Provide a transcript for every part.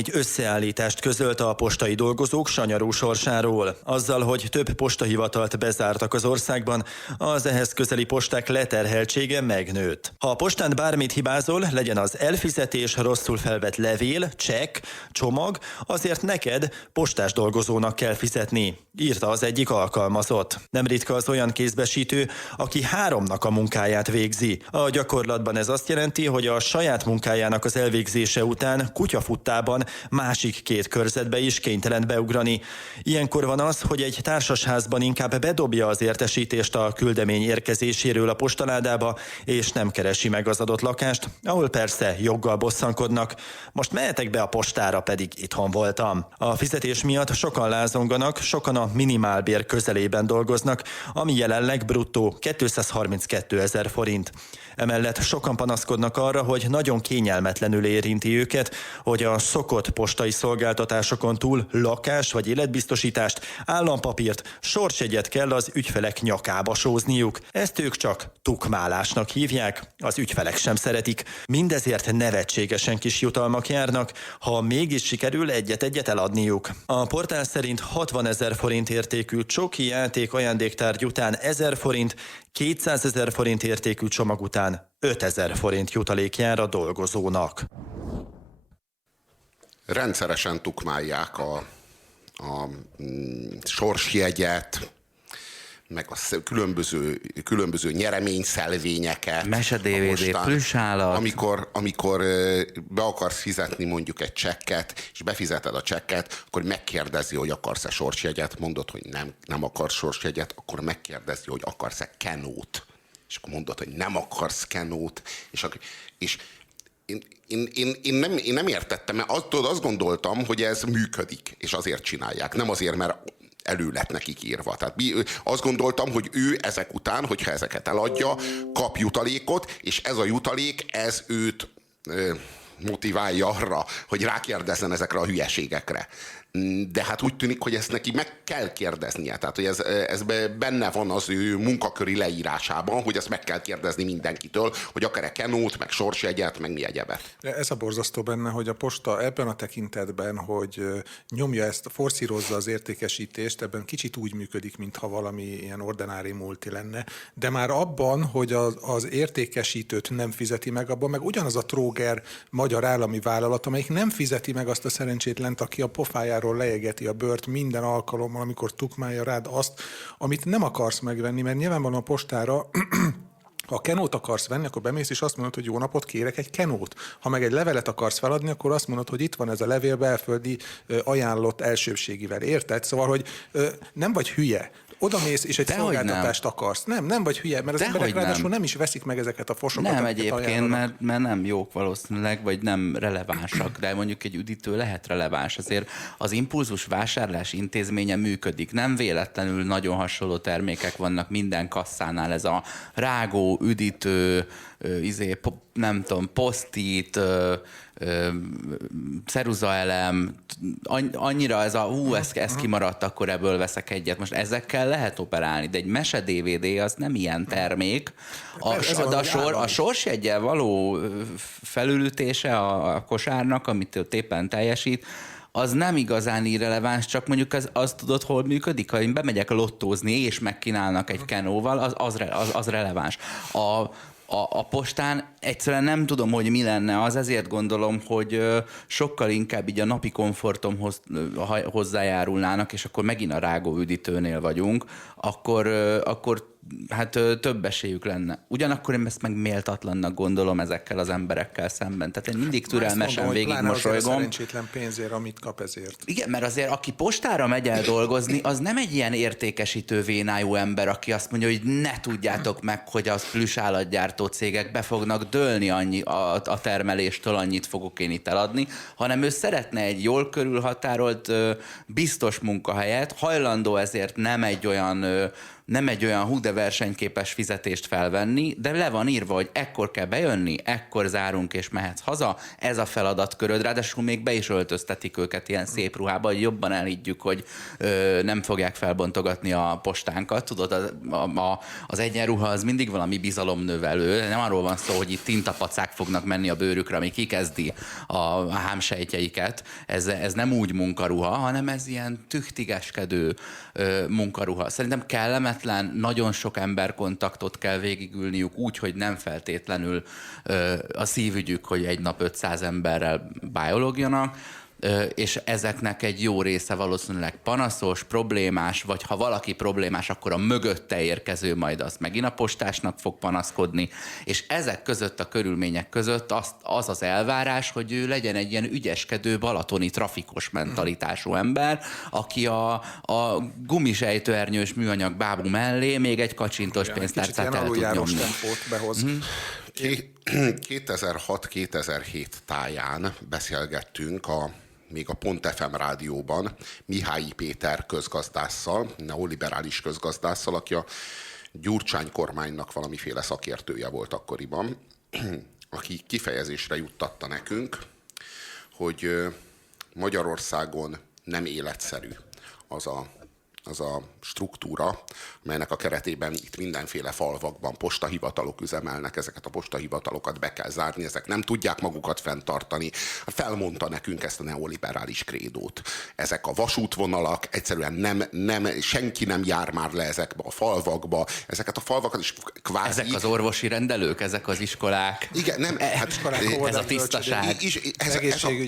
4 összeállítást közölt a postai dolgozók sanyarú sorsáról. Azzal, hogy több postahivatalt bezártak az országban, az ehhez közeli posták leterheltsége megnőtt. Ha a postán bármit hibázol, legyen az elfizetés, rosszul felvett levél, csekk, csomag, azért neked, postás dolgozónak kell fizetni, írta az egyik alkalmazott. Nem ritka az olyan kézbesítő, aki 3-nak a munkáját végzi. A gyakorlatban ez azt jelenti, hogy a saját munkájának az elvégzése után kutyafuttában másik 2 körzetbe is kénytelen beugrani. Ilyenkor van az, hogy egy társasházban inkább bedobja az értesítést a küldemény érkezéséről a postaládába, és nem keresi meg az adott lakást, ahol persze joggal bosszankodnak. Most mehetek be a postára, pedig itthon voltam. A fizetés miatt sokan lázonganak, sokan a minimálbér közelében dolgoznak, ami jelenleg bruttó 232 000 forint. Emellett sokan panaszkodnak arra, hogy nagyon kényelmetlenül érinti őket, hogy a szokott postai szolgáltatásokon túl lakás vagy életbiztosítást, állampapírt, sorsjegyet kell az ügyfelek nyakába sózniuk. Ezt ők csak tukmálásnak hívják, az ügyfelek sem szeretik. Mindezért nevetségesen kis jutalmak járnak, ha mégis sikerül egyet-egyet eladniuk. A portál szerint 60 000 forint értékű csoki játék ajándéktárgy után 1000 forint, 200 000 forint értékű csomag után 5000 forint jutalék jár a dolgozónak. Rendszeresen tukmálják a sorsjegyet, meg a különböző nyereményszelvényeket. Mese-DVD, plüssállat. Amikor be akarsz fizetni mondjuk egy csekket, és befizeted a csekket, akkor megkérdezi, hogy akarsz-e sorsjegyet, mondod, hogy nem akarsz sorsjegyet, akkor megkérdezi, hogy akarsz-e kenót. És akkor mondod, hogy nem akarsz kenót, és én nem értettem, mert azt gondoltam, hogy ez működik, és azért csinálják. Nem azért, mert elő lett nekik írva. Tehát azt gondoltam, hogy ő ezek után, hogyha ezeket eladja, kap jutalékot, és ez a jutalék, ez őt motiválja arra, hogy rákérdezzen ezekre a hülyeségekre. De hát úgy tűnik, hogy ezt neki meg kell kérdeznie. Tehát, hogy ez benne van az ő munkaköri leírásában, hogy ezt meg kell kérdezni mindenkitől, hogy akar-e kenót, meg sorsjegyet, meg mi egyebet. Ez a borzasztó benne, hogy a posta ebben a tekintetben, hogy nyomja ezt, forszírozza az értékesítést, ebben kicsit úgy működik, mintha valami ilyen ordinári multi lenne, de már abban, hogy az értékesítőt nem fizeti meg, abban meg ugyanaz a tróger magyar állami vállalat, amelyik nem fizeti meg azt a szerencsétlent, aki a pofájáról lejegeti a bört minden alkalommal, amikor tukmálja rád azt, amit nem akarsz megvenni, mert nyilvánvalóan a postára ha kenót akarsz venni, akkor bemész, és azt mondod, hogy jó napot, kérek egy kenót. Ha meg egy levelet akarsz feladni, akkor azt mondod, hogy itt van ez a levél belföldi ajánlott elsőbségivel. Érted? Szóval, hogy nem vagy hülye. Odamész, és egy szolgáltatást akarsz. Nem vagy hülye, mert az emberek ráadásul nem is veszik meg ezeket a fosokat. Nem egyébként, mert nem jók valószínűleg, vagy nem relevánsak, de mondjuk egy üdítő lehet releváns. Azért az impulzus vásárlás intézménye működik. Nem véletlenül nagyon hasonló termékek vannak minden kasszánál. Ez a rágó, üdítő, nem tudom, posztit, ceruzaelem, annyira ez ez kimaradt, akkor ebből veszek egyet. Most ezekkel lehet operálni, de egy mese-DVD az nem ilyen termék. A sorsjeggyel való felülütése a kosárnak, amit ott éppen teljesít, az nem igazán irreleváns, csak mondjuk az tudod, hol működik? Ha én bemegyek lottózni, és megkínálnak egy kenóval, az releváns. A postán egyszerűen nem tudom, hogy mi lenne az, ezért gondolom, hogy sokkal inkább így a napi komfortomhoz hozzájárulnának, és akkor megint a rágóüdítőnél vagyunk, akkor hát több esélyük lenne. Ugyanakkor én ezt meg méltatlannak gondolom ezekkel az emberekkel szemben. Tehát én mindig türelmesen végigmosolygom. Szerencsétlen pénzért, amit kap ezért. Igen, mert azért aki postára megy el dolgozni, az nem egy ilyen értékesítő vénájú ember, aki azt mondja, hogy ne tudjátok meg, hogy az plüss állatgyártó cégek be fognak dőlni a termeléstől, annyit fogok én itt eladni, hanem ő szeretne egy jól körülhatárolt, biztos munkahelyet, hajlandó ezért nem egy olyan nem egy olyan de versenyképes fizetést felvenni, de le van írva, hogy ekkor kell bejönni, ekkor zárunk és mehetsz haza, ez a feladatköröd, ráadásul még be is öltöztetik őket ilyen szép ruhába, hogy jobban elhiggyük, hogy nem fogják felbontogatni a postánkat. Tudod, az egyenruha az mindig valami bizalomnövelő, nem arról van szó, hogy itt tintapacák fognak menni a bőrükre, ami kikezdi a hámsejtjeiket. Ez nem úgy munkaruha, hanem ez ilyen tüchtigeskedő munkaruha. Szerintem kellemetlen, nagyon sok emberkontaktot kell végigülniük úgy, hogy nem feltétlenül a szívügyük, hogy egy nap 500 emberrel bájologjanak, és ezeknek egy jó része valószínűleg panaszos, problémás, vagy ha valaki problémás, akkor a mögötte érkező majd az megint a postásnak fog panaszkodni, és ezek között, a körülmények között az elvárás, hogy ő legyen egy ilyen ügyeskedő, balatoni, trafikos mentalitású ember, aki a gumisejtőernyős műanyag bábú mellé még egy kacsintos pénztárcát el tud nyomni. Behoz. 2006-2007 táján beszélgettünk még a Pont FM rádióban Mihály Péter közgazdásszal, neoliberális közgazdásszal, aki a Gyurcsány kormánynak valamiféle szakértője volt akkoriban, aki kifejezésre juttatta nekünk, hogy Magyarországon nem életszerű az a struktúra, melynek a keretében itt mindenféle falvakban postahivatalok üzemelnek, ezeket a postahivatalokat be kell zárni, ezek nem tudják magukat fenntartani. Felmondta nekünk ezt a neoliberális krédót. Ezek a vasútvonalak, egyszerűen senki nem jár már le ezekbe a falvakba, ezeket a falvakat is kvázi... Ezek az orvosi rendelők, ezek az iskolák. Igen, nem, ez a tisztaság.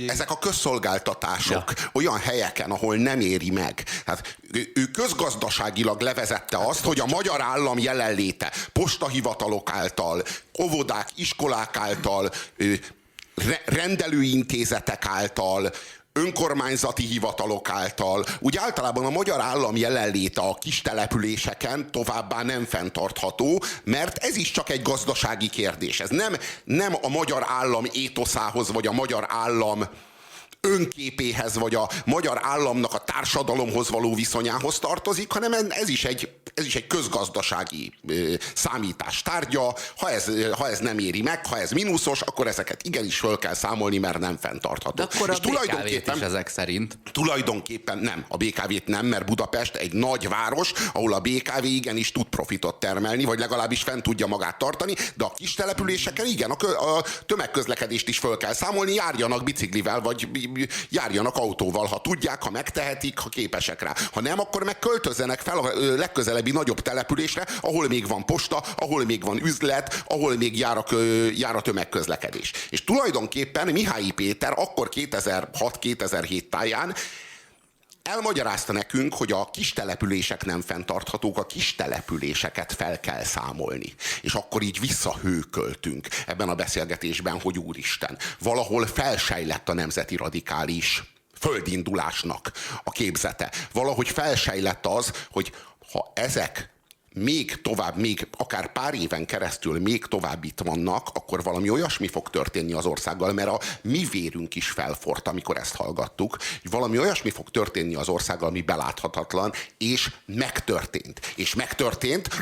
Ezek a közszolgáltatások olyan helyeken, ahol nem éri meg. Hát ő közgazdaságilag levezette azt, hogy a magyar állam jelenléte postahivatalok által, óvodák, iskolák által, rendelőintézetek által, önkormányzati hivatalok által, úgy általában a magyar állam jelenléte a kis településeken továbbá nem fenntartható, mert ez is csak egy gazdasági kérdés. Ez nem a magyar állam étoszához, vagy a magyar állam önképéhez, vagy a magyar államnak a társadalomhoz való viszonyához tartozik, hanem ez is egy közgazdasági számítás tárgya. Ha ez nem éri meg, ha ez mínuszos, akkor ezeket igenis föl kell számolni, mert nem fenntartható. De akkor a BKV-t is ezek szerint. Tulajdonképpen nem. A BKV-t nem, mert Budapest egy nagy város, ahol a BKV igenis tud profitot termelni, vagy legalábbis fent tudja magát tartani, de a kis településeken igen, a tömegközlekedést is föl kell számolni, járjanak biciklivel, vagy járjanak autóval, ha tudják, ha megtehetik, ha képesek rá. Ha nem, akkor meg költözzenek fel a legközelebbi nagyobb településre, ahol még van posta, ahol még van üzlet, ahol még jár a tömegközlekedés. És tulajdonképpen Mihály Péter akkor 2006-2007 táján elmagyarázta nekünk, hogy a kis települések nem fenntarthatók, a kis településeket fel kell számolni. És akkor így visszahőköltünk ebben a beszélgetésben, hogy úristen, valahol felsejlett a nemzeti radikális földindulásnak a képzete. Valahogy felsejlett az, hogy ha ezek még akár pár éven keresztül még tovább itt vannak, akkor valami olyasmi fog történni az országgal, mert a mi vérünk is felforrt, amikor ezt hallgattuk, hogy valami olyasmi fog történni az országgal, ami beláthatatlan, és megtörtént. És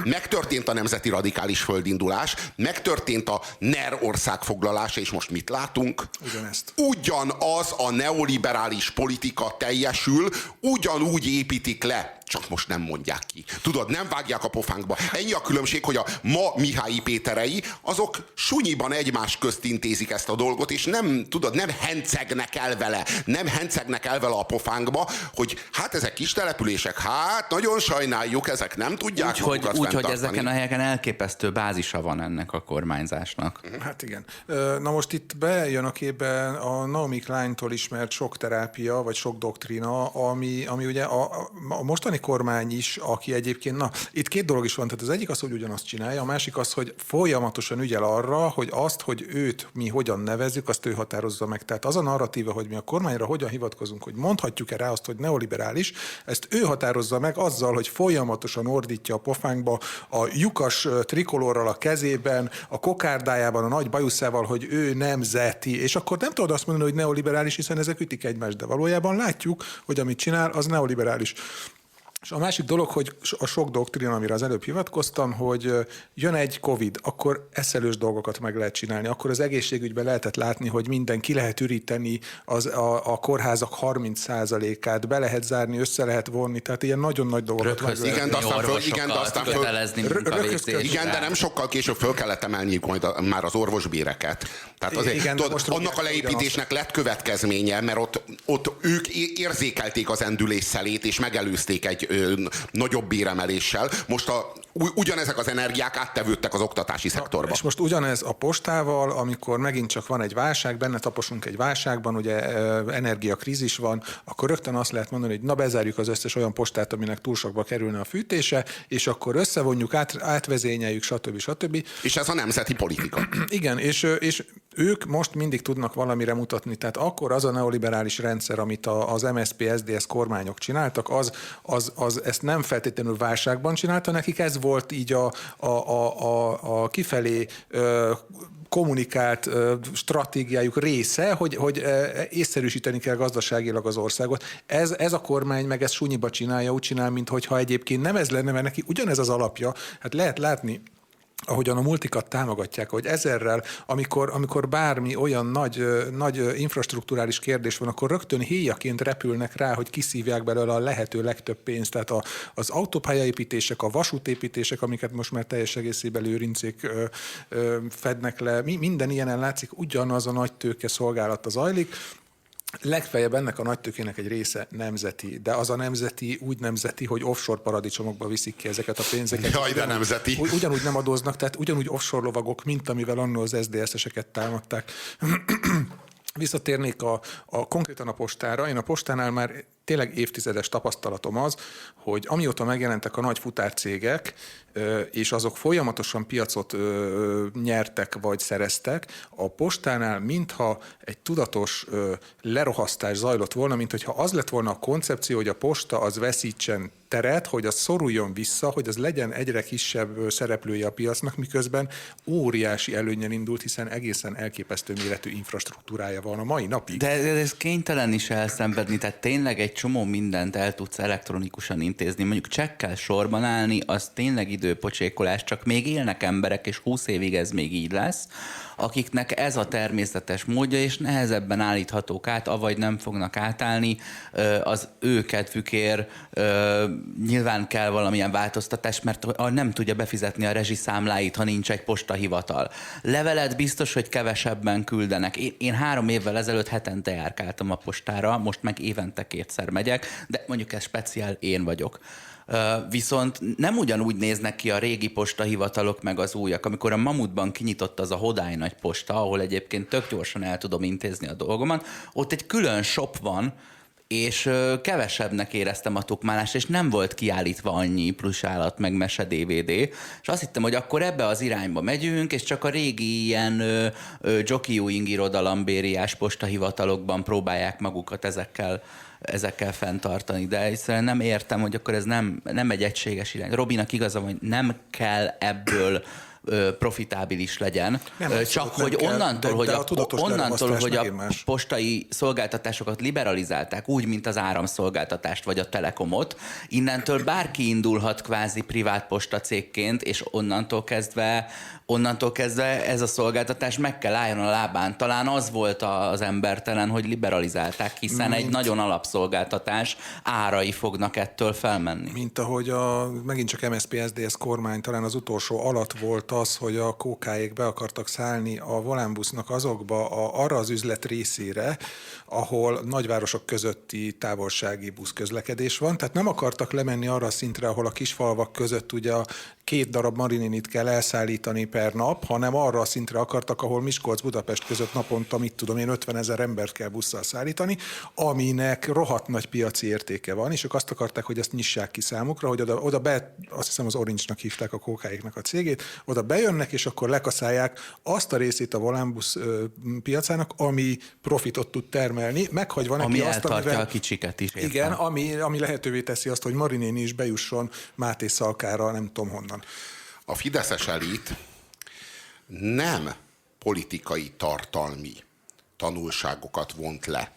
megtörtént a nemzeti radikális földindulás, megtörtént a NER országfoglalása, és most mit látunk? Ugyanezt. Ugyanaz a neoliberális politika teljesül, ugyanúgy építik le, csak most nem mondják ki. Tudod, nem vágják a pofánkba. Ennyi a különbség, hogy a ma Mihály Péterei, azok sunyiban egymás közt intézik ezt a dolgot, és nem hencegnek el vele a pofánkba, hogy hát ezek kis települések, hát nagyon sajnáljuk, ezek nem tudják magukat fenntartani. Úgyhogy ezeken a helyeken elképesztő bázisa van ennek a kormányzásnak. Hát igen. Na most itt bejön a képbe a Naomi Kleintól ismert sok terápia, vagy sok doktrína, ami ugye a mostani kormány is, aki egyébként, itt két dolog is van, tehát az egyik az, hogy ugyanazt csinálja, a másik az, hogy folyamatosan ügyel arra, hogy azt, hogy őt mi hogyan nevezzük, azt ő határozza meg. Tehát az a narratíva, hogy mi a kormányra hogyan hivatkozunk, hogy mondhatjuk-e rá azt, hogy neoliberális, ezt ő határozza meg azzal, hogy folyamatosan ordítja a pofánkba a lyukas trikolorral a kezében, a kokárdájában, a nagy bajuszával, hogy ő nemzeti, és akkor nem tudod azt mondani, hogy neoliberális, hiszen ezek ütik egymást, de valójában látjuk, hogy amit csinál, az neoliberális. És a másik dolog, hogy a sok doktrín, amire az előbb hivatkoztam, hogy jön egy Covid, akkor eszelős dolgokat meg lehet csinálni. Akkor az egészségügyben lehetett látni, hogy minden ki lehet üríteni, a kórházak 30%-át be lehet zárni, össze lehet vonni, tehát ilyen nagyon nagy dolgokat meg lehet. Igen, de nem sokkal később föl kellett emelniük majd már az orvosbéreket. Tehát azért, igen, annak a leépítésnek lett következménye, mert ott ők érzékelték az endülés szelét, és megelőzték egy nagyobb béremeléssel. Most ugyanezek az energiák áttevődtek az oktatási szektorba. És most ugyanez a postával, amikor megint csak van egy válság, benne taposunk egy válságban, ugye energiakrízis van, akkor rögtön azt lehet mondani, hogy na bezárjuk az összes olyan postát, aminek túl sokba kerülne a fűtése, és akkor összevonjuk, átvezényeljük, stb. És ez a nemzeti politika. Igen, és ők most mindig tudnak valamire mutatni. Tehát akkor az a neoliberális rendszer, amit az MSZP, SZDSZ kormányok csináltak, az ezt nem feltétlenül válságban csinálta, nekik ez volt így a kifelé kommunikált stratégiájuk része, hogy észszerűsíteni kell gazdaságilag az országot. Ez a kormány meg ezt sunyiba csinálja, úgy csinál, mintha egyébként nem ez lenne, mert neki ugyanez az alapja. Hát lehet látni, ahogyan a multikat támogatják, hogy ezerrel, amikor bármi olyan nagy infrastrukturális kérdés van, akkor rögtön héjaként repülnek rá, hogy kiszívják belőle a lehető legtöbb pénzt. Tehát az autópályaépítések, a vasútépítések, amiket most már teljes egészében lőrincék fednek le, minden ilyenen látszik, ugyanaz a nagy tőke szolgálata zajlik. Legfeljebb ennek a nagytőkének egy része nemzeti, de az a nemzeti úgy nemzeti, hogy offshore paradicsomokba viszik ki ezeket a pénzeket. Jaj, de nemzeti. Ugyanúgy nem adóznak, tehát ugyanúgy offshore lovagok, mint amivel annól az SZDSZ-eseket támadták. Visszatérnék konkrétan a postára. Én a postánál már tényleg évtizedes tapasztalatom az, hogy amióta megjelentek a nagy futárcégek, és azok folyamatosan piacot nyertek vagy szereztek, a postánál mintha egy tudatos lerohasztás zajlott volna, mint hogyha az lett volna a koncepció, hogy a posta az veszítsen teret, hogy az szoruljon vissza, hogy az legyen egyre kisebb szereplője a piacnak, miközben óriási előnnyel indult, hiszen egészen elképesztő méretű infrastruktúrája van a mai napig. De ez kénytelen is elszenvedni, tehát tényleg egy csomó mindent el tudsz elektronikusan intézni. Mondjuk csekkel sorban állni, az tényleg időpocsékolás, csak még élnek emberek, és 20 évig ez még így lesz, akiknek ez a természetes módja, és nehezebben állíthatók át, avagy nem fognak átállni, az ő kedvükért nyilván kell valamilyen változtatás, mert nem tudja befizetni a rezsiszámláit, ha nincs egy postahivatal. Levelet biztos, hogy kevesebben küldenek. Én 3 évvel ezelőtt hetente járkáltam a postára, most meg évente 2-szer megyek, de mondjuk ez speciál én vagyok. Viszont nem ugyanúgy néznek ki a régi postahivatalok meg az újak. Amikor a Mamutban kinyitott az a Hodály nagy posta, ahol egyébként tök gyorsan el tudom intézni a dolgomat, ott egy külön shop van, és kevesebbnek éreztem a tukmálást, és nem volt kiállítva annyi plusz állat, meg mese DVD, és azt hittem, hogy akkor ebbe az irányba megyünk, és csak a régi ilyen jockeying irodalambériás postahivatalokban próbálják magukat ezekkel fenntartani, de egyszerűen nem értem, hogy akkor ez nem egy egységes irány. Robinak igaza van, hogy nem kell ebből profitábilis legyen, csak hogy onnantól, hogy a postai szolgáltatásokat liberalizálták, úgy, mint az áramszolgáltatást vagy a telekomot, innentől bárki indulhat kvázi privát postacégként, és onnantól kezdve ez a szolgáltatás meg kell álljon a lábán. Talán az volt az embertelen, hogy liberalizálták, hiszen egy nagyon alapszolgáltatás árai fognak ettől felmenni. Mint ahogy megint csak MSZP SZDSZ kormány talán az utolsó alatt volt az, hogy a kókáék be akartak szállni a volánbusznak azokba arra az üzlet részére, ahol nagyvárosok közötti távolsági buszközlekedés van. Tehát nem akartak lemenni arra a szintre, ahol a kisfalvak között ugye 2 darab marininit kell elszállítani per nap, hanem arra a szintre akartak, ahol Miskolc-Budapest között naponta, 50 000 embert kell busszal szállítani, aminek rohadt nagy piaci értéke van, és ők azt akarták, hogy ezt nyissák ki számukra, hogy oda be, azt hiszem az Orange-nak hívták a kókáiknak a cégét, oda bejönnek, és akkor lekaszálják azt a részét a volánbusz piacának, ami profitot tud termelni, meghagyva neki ami azt, eltartja a kicsiket is. Igen, ami lehetővé teszi azt, hogy Marinéni is bejusson Máté Szalkára, nem tudom honnan. A fideszes elit nem politikai tartalmi tanulságokat vont le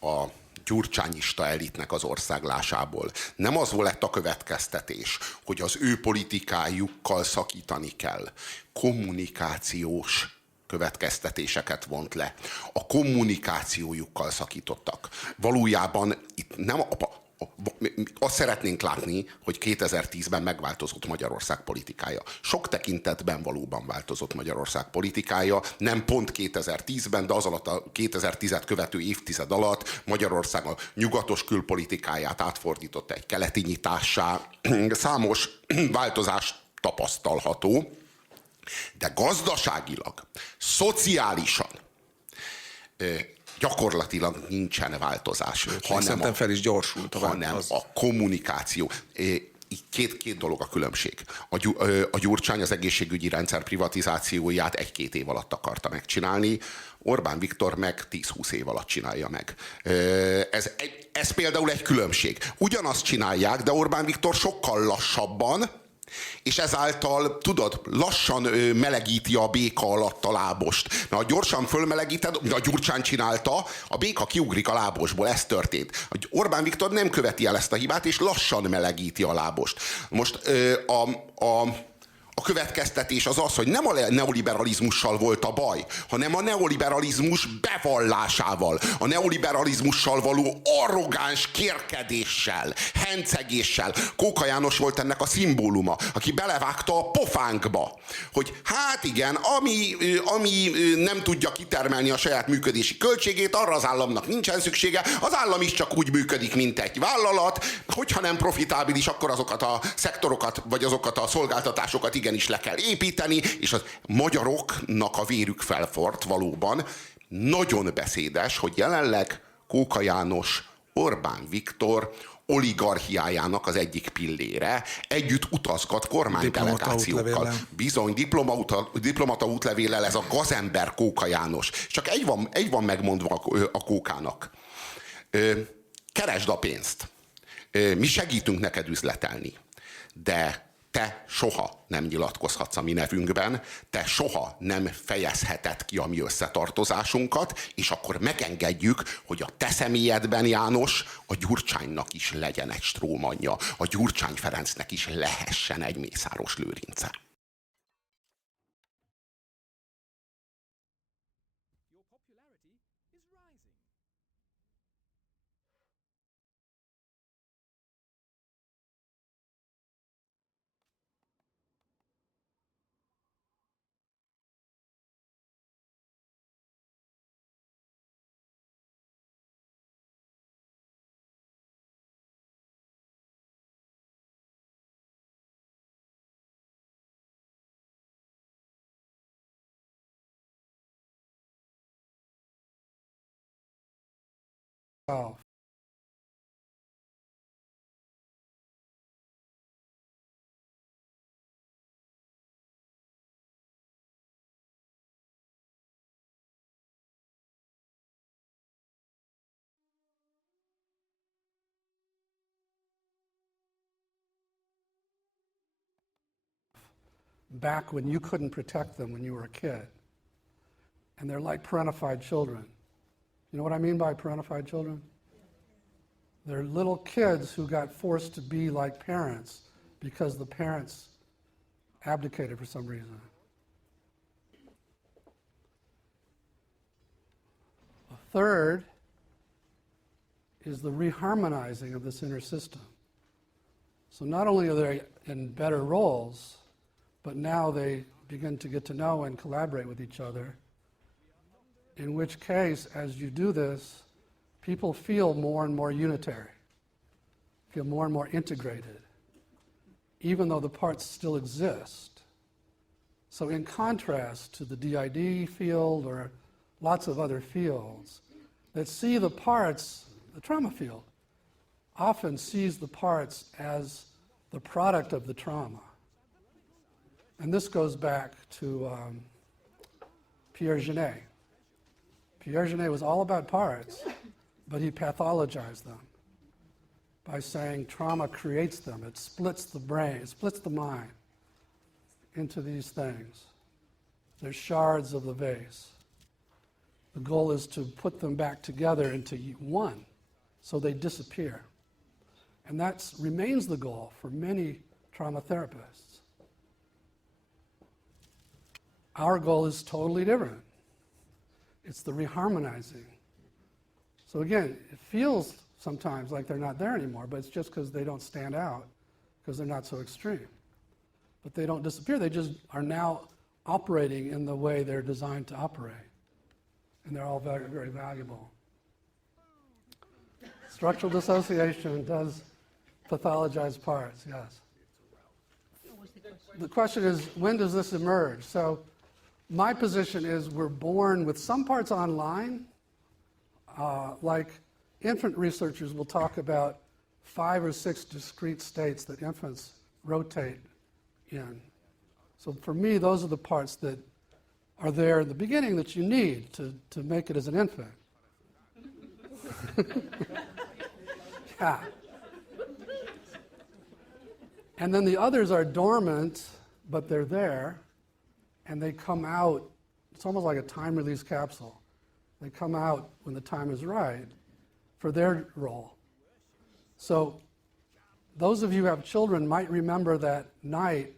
a gyurcsányista elitnek az országlásából. Nem az lett a következtetés, hogy az ő politikájukkal szakítani kell. Kommunikációs következtetéseket vont le. A kommunikációjukkal szakítottak. Valójában itt nem azt szeretnénk látni, hogy 2010-ben megváltozott Magyarország politikája. Sok tekintetben valóban változott Magyarország politikája, nem pont 2010-ben, de az alatt a 2010-et követő évtized alatt Magyarország a nyugatos külpolitikáját átfordította egy keleti nyitássá. Számos változás tapasztalható, de gazdaságilag, szociálisan gyakorlatilag nincsen változás. Szerintem fel is gyorsult. Hanem a kommunikáció. Két dolog a különbség. A Gyurcsány az egészségügyi rendszer privatizációját 1-2 év alatt akarta megcsinálni, Orbán Viktor meg 10-20 év alatt csinálja meg. Ez például egy különbség. Ugyanazt csinálják, de Orbán Viktor sokkal lassabban, és ezáltal, tudod, lassan melegíti a béka alatt a lábost. Mert ha gyorsan fölmelegíted, a Gyurcsány csinálta, a béka kiugrik a lábosból, ez történt. Orbán Viktor nem követi el ezt a hibát, és lassan melegíti a lábost. Most a következtetés az az, hogy nem a neoliberalizmussal volt a baj, hanem a neoliberalizmus bevallásával, a neoliberalizmussal való arrogáns kérkedéssel, hencegéssel. Kóka János volt ennek a szimbóluma, aki belevágta a pofánkba, hogy hát igen, ami nem tudja kitermelni a saját működési költségét, arra az államnak nincsen szüksége, az állam is csak úgy működik, mint egy vállalat, hogyha nem profitábilis, akkor azokat a szektorokat, vagy azokat a szolgáltatásokat igenis le kell építeni, és a magyaroknak a vérük felfort valóban. Nagyon beszédes, hogy jelenleg Kóka János Orbán Viktor oligarchiájának az egyik pillére együtt utazgat kormánydelegációkkal. Bizony, diplomata útlevéllel ez a gazember Kóka János. Csak egy van megmondva a Kókának. Keresd a pénzt. Mi segítünk neked üzletelni. De te soha nem nyilatkozhatsz a mi nevünkben, te soha nem fejezheted ki a mi összetartozásunkat, és akkor megengedjük, hogy a te személyedben, János, a Gyurcsánynak is legyen egy strómanja, a Gyurcsány Ferencnek is lehessen egy Mészáros Lőrince. Back when you couldn't protect them when you were a kid. And they're like parentified children. You know what I mean by parentified children? They're little kids who got forced to be like parents because the parents abdicated for some reason. A third is the reharmonizing of this inner system. So not only are they in better roles, but now they begin to get to know and collaborate with each other, in which case, as you do this, people feel more and more unitary, feel more and more integrated, even though the parts still exist. So in contrast to the DID field or lots of other fields that see the parts, the trauma field often sees the parts as the product of the trauma. And this goes back to Pierre Genet. Pierre Genet was all about parts, but he pathologized them by saying trauma creates them. It splits the brain, it splits the mind into these things. They're shards of the vase. The goal is to put them back together into one, so they disappear. And that remains the goal for many trauma therapists. Our goal is totally different. It's the reharmonizing. So again, it feels sometimes like they're not there anymore, but it's just because they don't stand out, because they're not so extreme. But they don't disappear, they just are now operating in the way they're designed to operate. And they're all very, very valuable. Structural dissociation does pathologize parts, yes. The question is, when does this emerge? So my position is we're born with some parts online, like infant researchers will talk about 5 or 6 discrete states that infants rotate in. So for me, those are the parts that are there in the beginning that you need to make it as an infant. Yeah. And then the others are dormant, but they're there, and they come out. It's almost like a time-release capsule. They come out when the time is right for their role. So those of you who have children might remember that night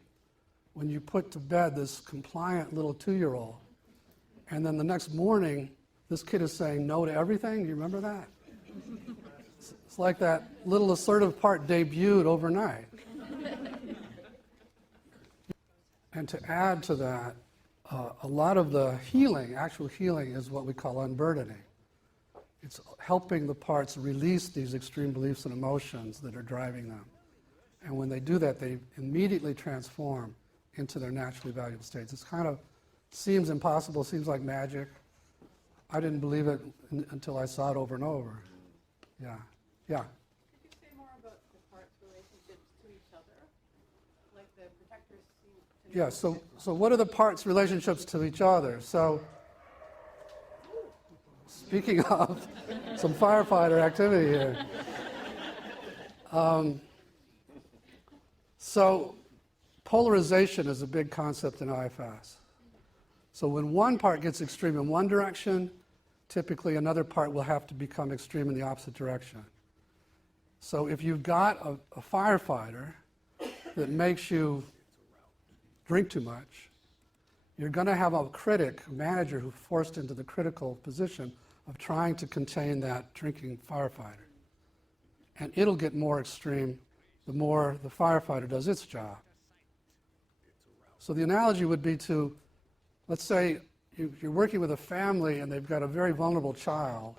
when you put to bed this compliant little 2-year-old, and then the next morning, this kid is saying no to everything. Do you remember that? It's like that little assertive part debuted overnight. And to add to that, a lot of the healing, actual healing, is what we call unburdening. It's helping the parts release these extreme beliefs and emotions that are driving them. And when they do that, they immediately transform into their naturally valuable states. It's kind of seems impossible, seems like magic. I didn't believe it until I saw it over and over. Yeah. Yeah. Could you say more about the parts' relationships to each other? Like the protectors seem to know. Yeah, so what are the parts' relationships to each other? So, speaking of some firefighter activity here. So, polarization is a big concept in IFS. So when one part gets extreme in one direction, typically another part will have to become extreme in the opposite direction. So if you've got a firefighter that makes you drink too much, you're going to have a critic, a manager who's forced into the critical position of trying to contain that drinking firefighter. And it'll get more extreme the more the firefighter does its job. So the analogy would be to, let's say you're working with a family and they've got a very vulnerable child,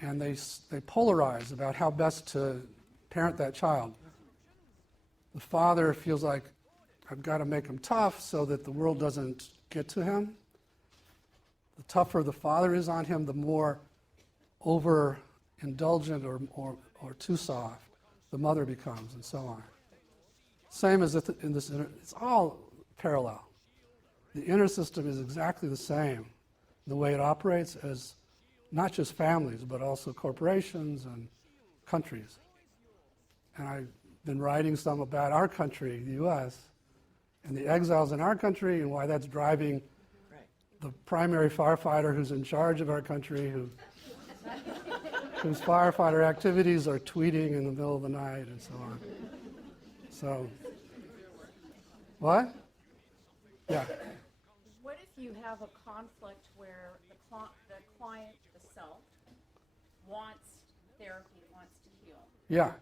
and they polarize about how best to parent that child. The father feels like, I've got to make him tough so that the world doesn't get to him. The tougher the father is on him, the more overindulgent or too soft the mother becomes, and so on. Same as in this, it's all parallel. The inner system is exactly the same, the way it operates as not just families, but also corporations and countries. And I've been writing some about our country, the U.S., and the exiles in our country and why that's driving the primary firefighter who's in charge of our country, whose firefighter activities are tweeting in the middle of the night and so on. So, what? Yeah. What if you have a conflict where the client, the self, wants therapy, wants to heal, Yeah.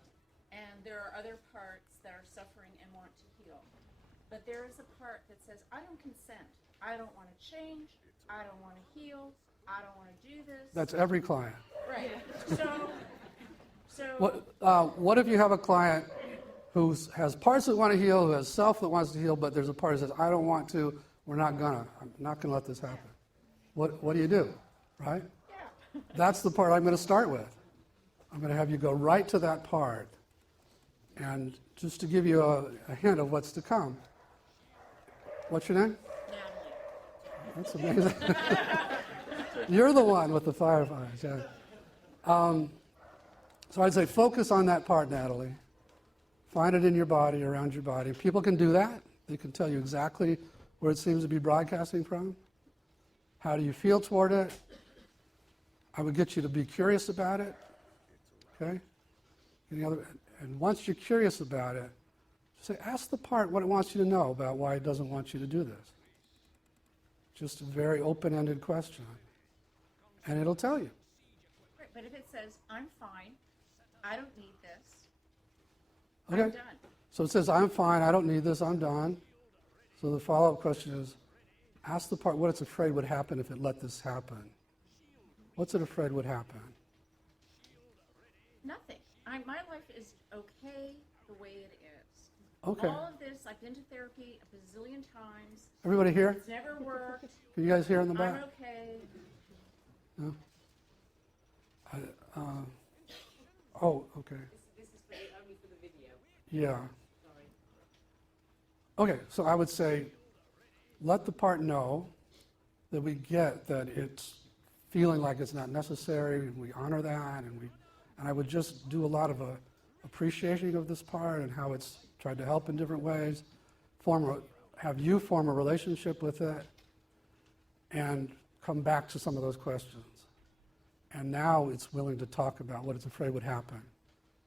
and there are other parts that are suffering and want to heal, but there is a part that says, I don't consent, I don't want to change, I don't want to heal, I don't want to do this. That's every client. Right. So What if you have a client who has parts that want to heal, who has self that wants to heal, but there's a part that says, I don't want to, I'm not going to let this happen. What do you do, right? Yeah. That's the part I'm going to start with. I'm going to have you go right to that part. And just to give you a hint of what's to come. What's your name? Natalie. That's amazing. You're the one with the firefighters, yeah. So I'd say focus on that part, Natalie. Find it in your body, around your body. People can do that. They can tell you exactly where it seems to be broadcasting from. How do you feel toward it? I would get you to be curious about it. Okay? And once you're curious about it, say, ask the part what it wants you to know about why it doesn't want you to do this. Just a very open-ended question. And it'll tell you. Right, but if it says, I'm fine, I don't need this, Okay? I'm done. So it says, I'm fine, I don't need this, I'm done. So the follow-up question is, ask the part what it's afraid would happen if it let this happen. What's it afraid would happen? Nothing. My life is okay the way it is. Okay. All of this, I've been to therapy a bazillion times. Everybody here? It's never worked. Can you guys hear in the I'm back? okay. No? Oh, okay. This is only for the video. Yeah. Sorry. Okay, so I would say, let the part know that we get that it's feeling like it's not necessary, and we honor that, and I would just do a lot of appreciation of this part and how it's tried to help in different ways, have you form a relationship with it, and come back to some of those questions. And now it's willing to talk about what it's afraid would happen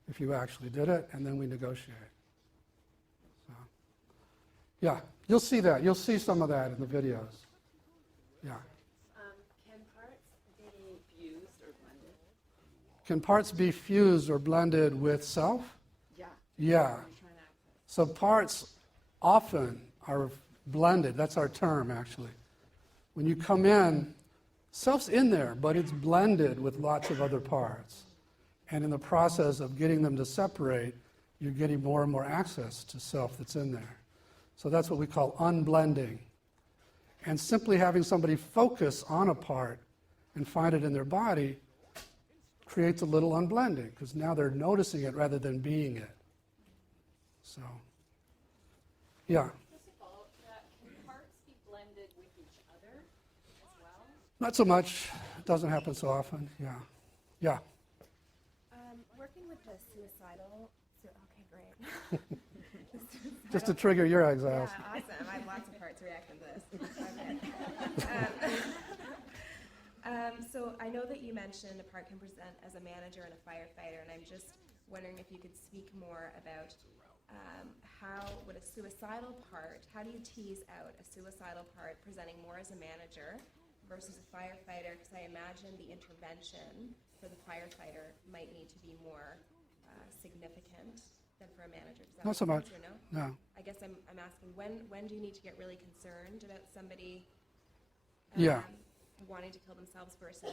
if you actually did it, and then we negotiate. So, yeah, you'll see that. You'll see some of that in the videos. Yeah. Can parts be fused or blended? Can parts be fused or blended with self? Yeah. Yeah. I'm trying to access. So parts often are blended. That's our term, actually. When you come in, self's in there, but it's blended with lots of other parts. And in the process of getting them to separate, you're getting more and more access to self that's in there. So that's what we call unblending. And simply having somebody focus on a part and find it in their body creates a little unblending, because now they're noticing it rather than being it. So, yeah. Just a follow-up to that, can parts be blended with each other as well? Not so much. It doesn't happen so often. Yeah. Yeah. Working with the suicidal, okay, great. Just to trigger your anxiety. Yeah, awesome. I have lots of parts reacting to this. So I know that you mentioned a part can present as a manager and a firefighter, and I'm just wondering if you could speak more about how would a suicidal part, how do you tease out a suicidal part presenting more as a manager versus a firefighter? Because I imagine the intervention for the firefighter might need to be more significant than for a manager. Does that Not so make much. sense or no? No. I guess I'm asking, when do you need to get really concerned about somebody Yeah. wanting to kill themselves versus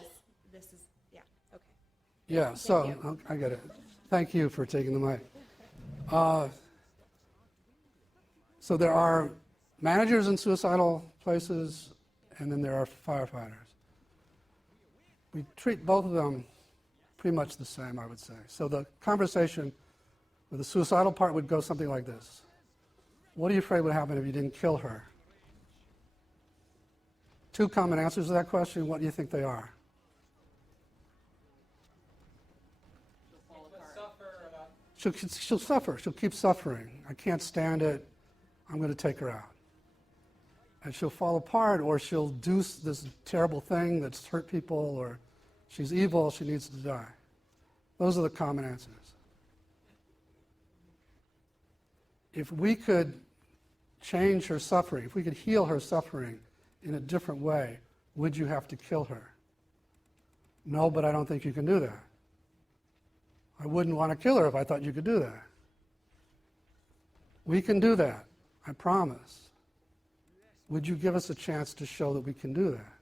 this is, yeah, okay. Yeah. So I get it. Thank you for taking the mic. So there are managers in suicidal places, and then there are firefighters. We treat both of them pretty much the same, I would say. So the conversation with the suicidal part would go something like this. What are you afraid would happen if you didn't kill her? Two common answers to that question. What do you think they are? She'll suffer. She'll keep suffering. I can't stand it. I'm going to take her out. And she'll fall apart, or she'll do this terrible thing that's hurt people, or she's evil, she needs to die. Those are the common answers. If we could change her suffering, if we could heal her suffering in a different way, would you have to kill her? No, but I don't think you can do that. I wouldn't want to kill her if I thought you could do that. We can do that, I promise. Would you give us a chance to show that we can do that?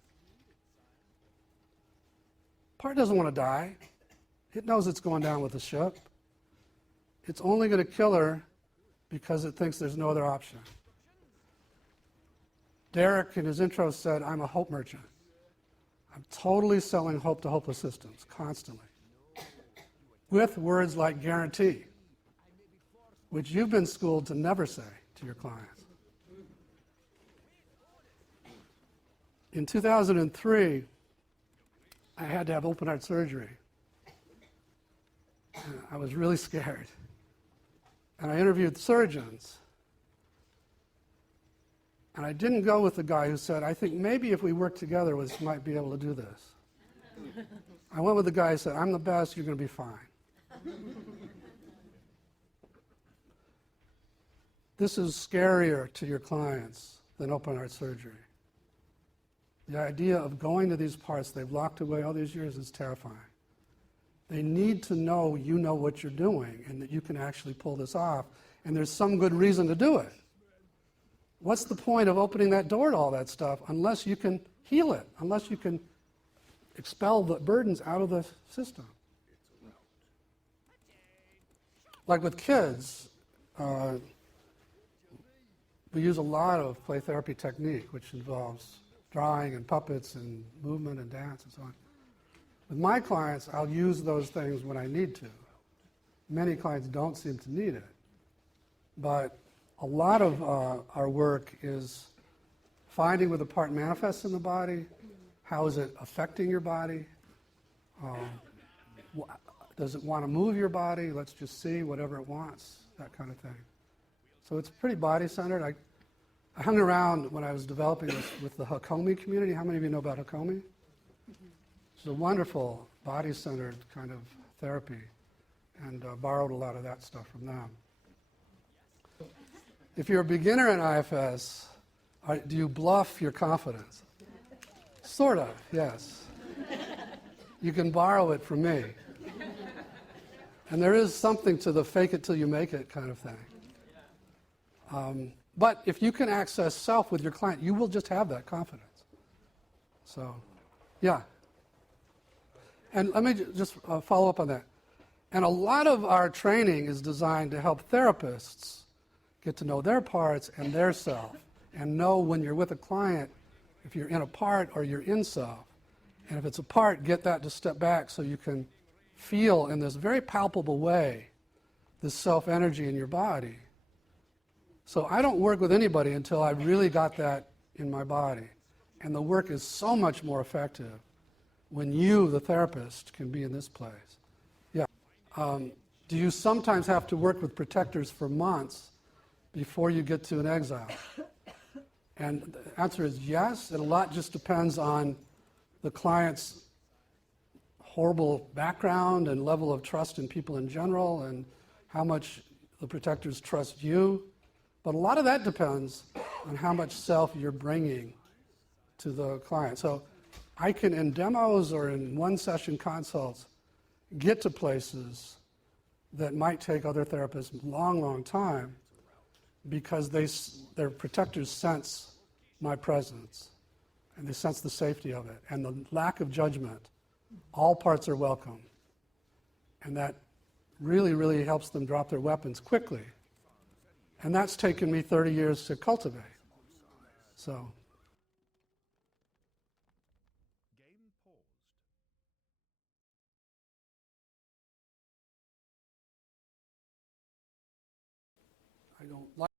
Part doesn't want to die. It knows it's going down with the ship. It's only going to kill her because it thinks there's no other option. Derek, in his intro, said, I'm a hope merchant. I'm totally selling hope to hopeless systems, constantly. With words like guarantee, which you've been schooled to never say to your clients. In 2003, I had to have open heart surgery. And I was really scared. And I interviewed surgeons. And I didn't go with the guy who said, I think maybe if we work together, we might be able to do this. I went with the guy who said, I'm the best, you're going to be fine. This is scarier to your clients than open heart surgery. The idea of going to these parts they've locked away all these years is terrifying. They need to know you know what you're doing and that you can actually pull this off, and there's some good reason to do it. What's the point of opening that door to all that stuff unless you can heal it, unless you can expel the burdens out of the system? Like with kids, we use a lot of play therapy technique, which involves drawing and puppets and movement and dance and so on. With my clients, I'll use those things when I need to. Many clients don't seem to need it. But a lot of our work is finding where the part manifests in the body, how is it affecting your body, does it want to move your body, let's just see whatever it wants, that kind of thing. So it's pretty body-centered. I hung around when I was developing this with the Hakomi community. How many of you know about Hakomi? It's a wonderful body-centered kind of therapy, and borrowed a lot of that stuff from them. If you're a beginner in IFS, do you bluff your confidence? Sort of, yes. You can borrow it from me. And there is something to the fake it till you make it kind of thing. But if you can access self with your client, you will just have that confidence. So, yeah. And let me just follow up on that. And a lot of our training is designed to help therapists get to know their parts and their self, and know when you're with a client, if you're in a part or you're in self. And if it's a part, get that to step back so you can feel in this very palpable way this self-energy in your body. So I don't work with anybody until I've really got that in my body. And the work is so much more effective when you, the therapist, can be in this place. Yeah. Do you sometimes have to work with protectors for months before you get to an exile? And the answer is yes. And a lot just depends on the client's horrible background and level of trust in people in general, and how much the protectors trust you. But a lot of that depends on how much self you're bringing to the client. So I can, in demos or in one-session consults, get to places that might take other therapists a long, long time, because their protectors sense my presence, and they sense the safety of it, and the lack of judgment. All parts are welcome. And that really, really helps them drop their weapons quickly. And that's taken me 30 years to cultivate. So. I don't like.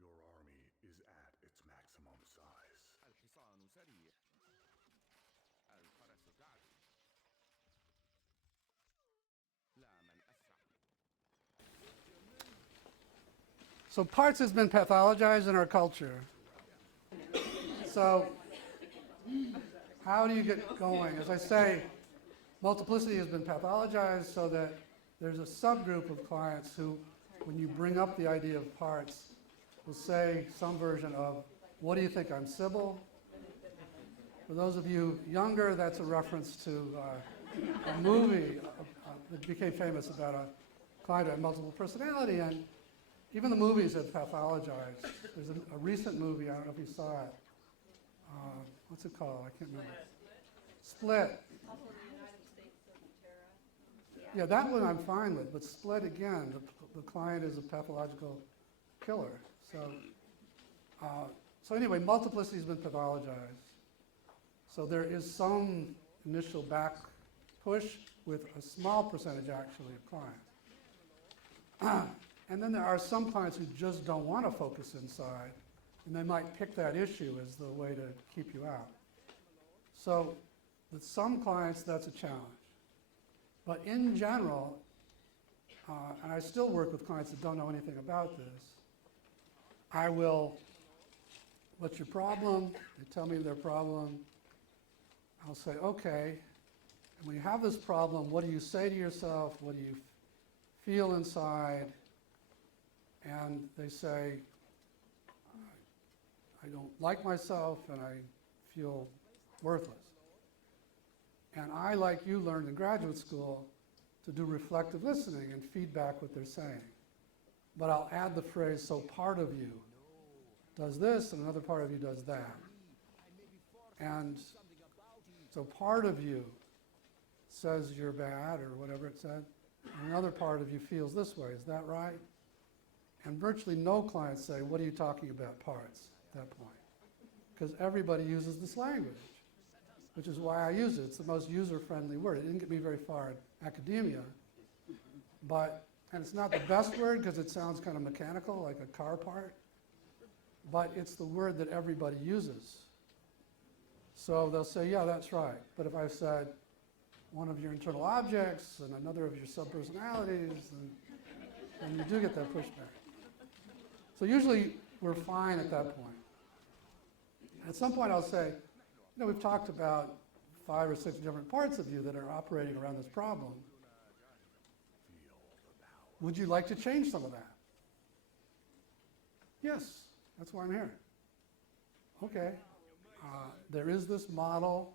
Your army is at its maximum size. So parts has been pathologized in our culture. So how do you get going? As I say, multiplicity has been pathologized so that there's a subgroup of clients who, when you bring up the idea of parts, will say some version of, what do you think, I'm Sybil? For those of you younger, that's a reference to a movie that became famous about a client who had multiple personality, and even the movies have pathologized. There's a recent movie, I don't know if you saw it. What's it called? I can't remember. Split. Yeah, that one I'm fine with, but Split, again, the client is a pathological killer. So anyway, multiplicity has been pathologized. So there is some initial back push with a small percentage, actually, of clients. And then there are some clients who just don't want to focus inside, and they might pick that issue as the way to keep you out. So with some clients, that's a challenge. But in general, and I still work with clients that don't know anything about this, I will, what's your problem? They tell me their problem. I'll say, okay, and when you have this problem, what do you say to yourself? What do you feel inside? And they say, I don't like myself and I feel worthless. And I, like you, learned in graduate school to do reflective listening and feedback what they're saying. But I'll add the phrase, so part of you does this and another part of you does that. And so part of you says you're bad or whatever it said, and another part of you feels this way. Is that right? And virtually no clients say, what are you talking about parts at that point? Because everybody uses this language, which is why I use it. It's the most user-friendly word. It didn't get me very far in academia, and it's not the best word because it sounds kind of mechanical, like a car part, but it's the word that everybody uses. So they'll say, yeah, that's right. But if I said one of your internal objects and another of your subpersonalities, then you do get that pushback. So usually we're fine at that point. At some point I'll say, you know, we've talked about 5 or 6 different parts of you that are operating around this problem. Would you like to change some of that? Yes, that's why I'm here. Okay, there is this model.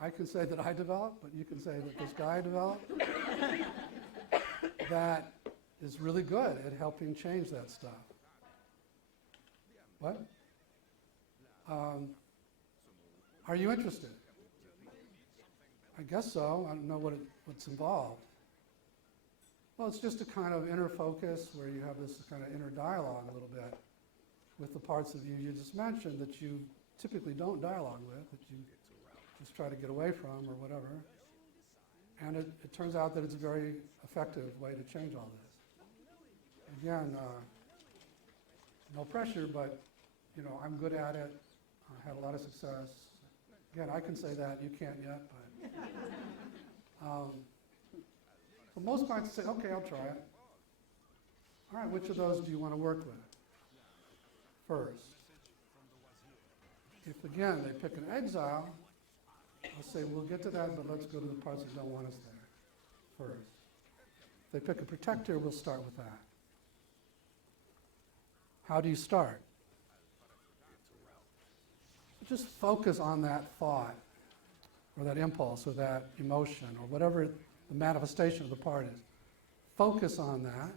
I can say that I developed, but you can say that this guy developed. That is really good at helping change that stuff. What? Are you interested? I guess so. I don't know what's involved. Well, it's just a kind of inner focus where you have this kind of inner dialogue a little bit with the parts of you you just mentioned that you typically don't dialogue with, that you just try to get away from or whatever. And it turns out that it's a very effective way to change all this. Again, no pressure, but you know, I'm good at it. I had a lot of success. Again, I can say that, you can't yet, but so most clients say, okay, I'll try it. All right, which of those do you want to work with first? If, again, they pick an exile, I'll say, we'll get to that, but let's go to the parts that don't want us there first. If they pick a protector, we'll start with that. How do you start? Just focus on that thought, or that impulse, or that emotion, or whatever the manifestation of the part is. Focus on that.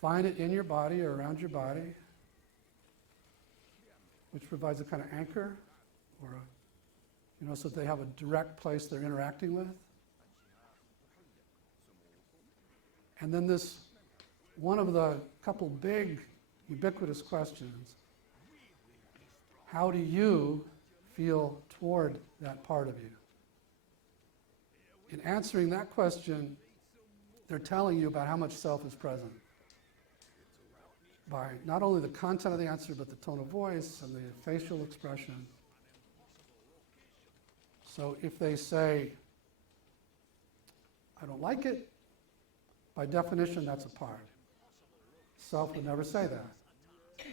Find it in your body or around your body, which provides a kind of anchor, or so that they have a direct place they're interacting with. And then this, one of the couple big ubiquitous questions, how do you feel toward that part of you? In answering that question, they're telling you about how much self is present by not only the content of the answer, but the tone of voice and the facial expression. So if they say, I don't like it, by definition, that's a part. Self would never say that.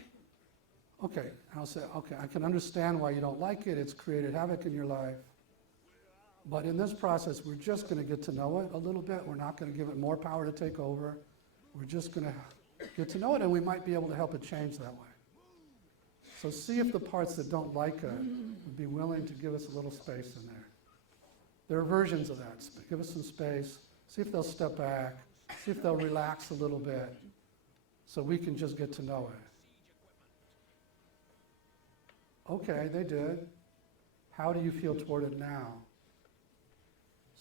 Okay, I'll say, okay, I can understand why you don't like it. It's created havoc in your life. But in this process, we're just going to get to know it a little bit. We're not going to give it more power to take over. We're just going to get to know it, and we might be able to help it change that way. So see if the parts that don't like it would be willing to give us a little space in there. There are versions of that. Give us some space. See if they'll step back. See if they'll relax a little bit so we can just get to know it. Okay, they did. How do you feel toward it now?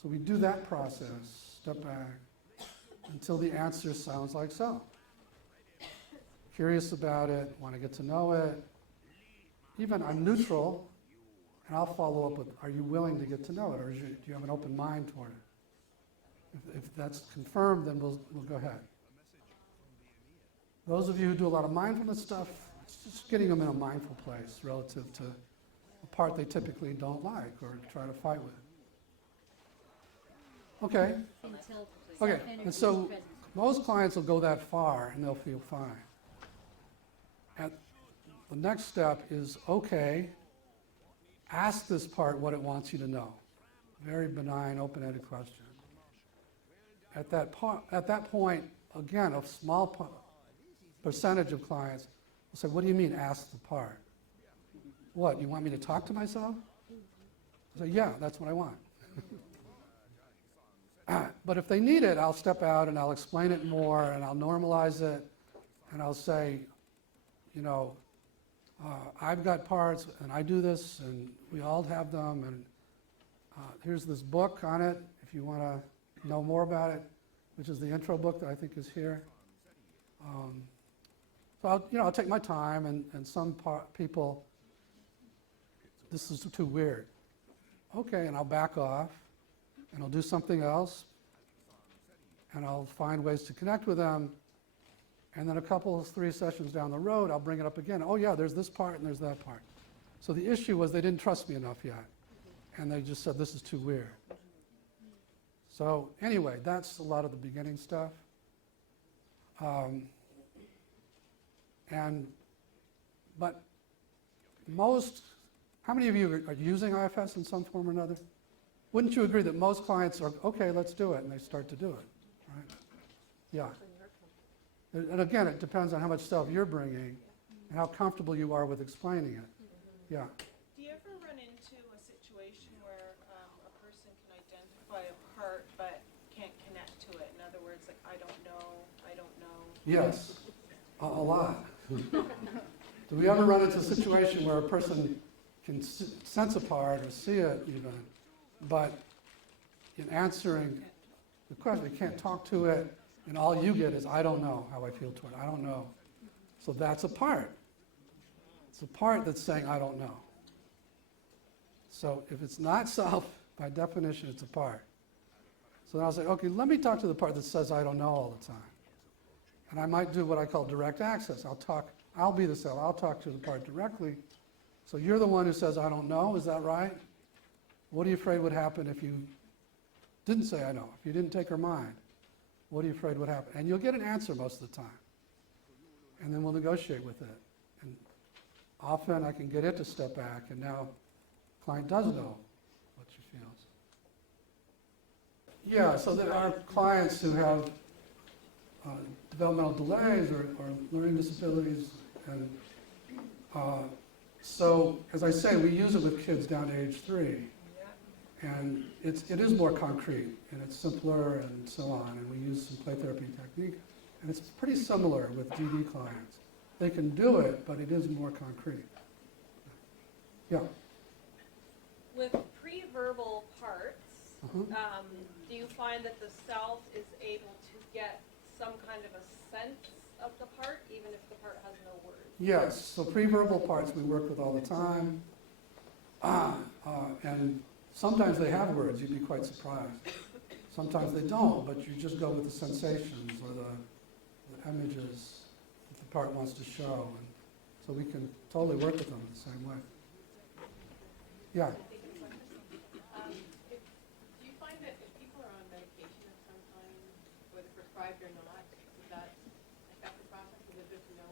So we do that process, step back, until the answer sounds like so. Curious about it, want to get to know it. Even I'm neutral, and I'll follow up with, are you willing to get to know it, or do you have an open mind toward it? If that's confirmed, then we'll go ahead. Those of you who do a lot of mindfulness stuff, it's just getting them in a mindful place relative to a part they typically don't like or try to fight with. Okay. From a Okay, and so most clients will go that far and they'll feel fine. And the next step is, okay, ask this part what it wants you to know. Very benign, open-ended question. At that point, again, a small percentage of clients will say, what do you mean, ask the part? What, you want me to talk to myself? I say, yeah, that's what I want. But if they need it, I'll step out and I'll explain it more and I'll normalize it and I'll say, you know, I've got parts and I do this and we all have them and here's this book on it if you want to know more about it, which is the intro book that I think is here. So I'll take my time and some people, this is too weird. Okay, and I'll back off and I'll do something else and I'll find ways to connect with them. And then a couple, 3 sessions down the road, I'll bring it up again. Oh yeah, there's this part and there's that part. So the issue was they didn't trust me enough yet. And they just said, this is too weird. So anyway, that's a lot of the beginning stuff. But most, how many of you are using IFS in some form or another? Wouldn't you agree that most clients are, okay, let's do it, and they start to do it, right? Yeah. And again, it depends on how much stuff you're bringing and how comfortable you are with explaining it. Yeah. Do you ever run into a situation where a person can identify a part but can't connect to it? In other words, like, I don't know. Yes, a lot. Do we ever run into a situation where a person can sense a part or see it even, but in answering the question, they can't talk to it, and all you get is, I don't know how I feel toward it. I don't know. So that's a part. It's a part that's saying, I don't know. So if it's not self, by definition, it's a part. So then I'll say, okay, let me talk to the part that says I don't know all the time. And I might do what I call direct access. I'll be the self. I'll talk to the part directly. So you're the one who says, I don't know, is that right? What are you afraid would happen if you didn't say I know, if you didn't take her mind? What are you afraid would happen? And you'll get an answer most of the time. And then we'll negotiate with it. And often I can get it to step back, and now the client does know what she feels. Yeah, so there are clients who have developmental delays or learning disabilities. And so, as I say, we use it with kids down to age 3. And it is more concrete, and it's simpler and so on. And we use some play therapy technique. And it's pretty similar with DD clients. They can do it, but it is more concrete. Yeah. With pre-verbal parts, do you find that the self is able to get some kind of a sense of the part, even if the part has no words? Yes, so pre-verbal parts we work with all the time. And sometimes they have words, you'd be quite surprised. Sometimes they don't, but you just go with the sensations or the images that the part wants to show. And so we can totally work with them in the same way. Yeah? Do you find that if people are on medication of some kind, whether prescribed or not, does that affect the process? Is it just no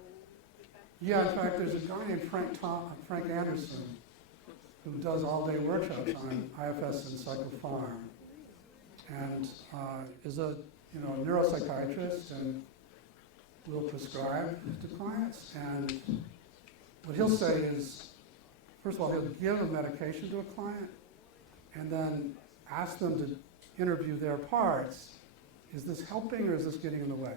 effect? Yeah, in fact, there's a guy named Frank Anderson who does all-day workshops on IFS and psychopharm, and is a neuropsychiatrist and will prescribe to clients. And what he'll say is, first of all, he'll give a medication to a client and then ask them to interview their parts. Is this helping or is this getting in the way?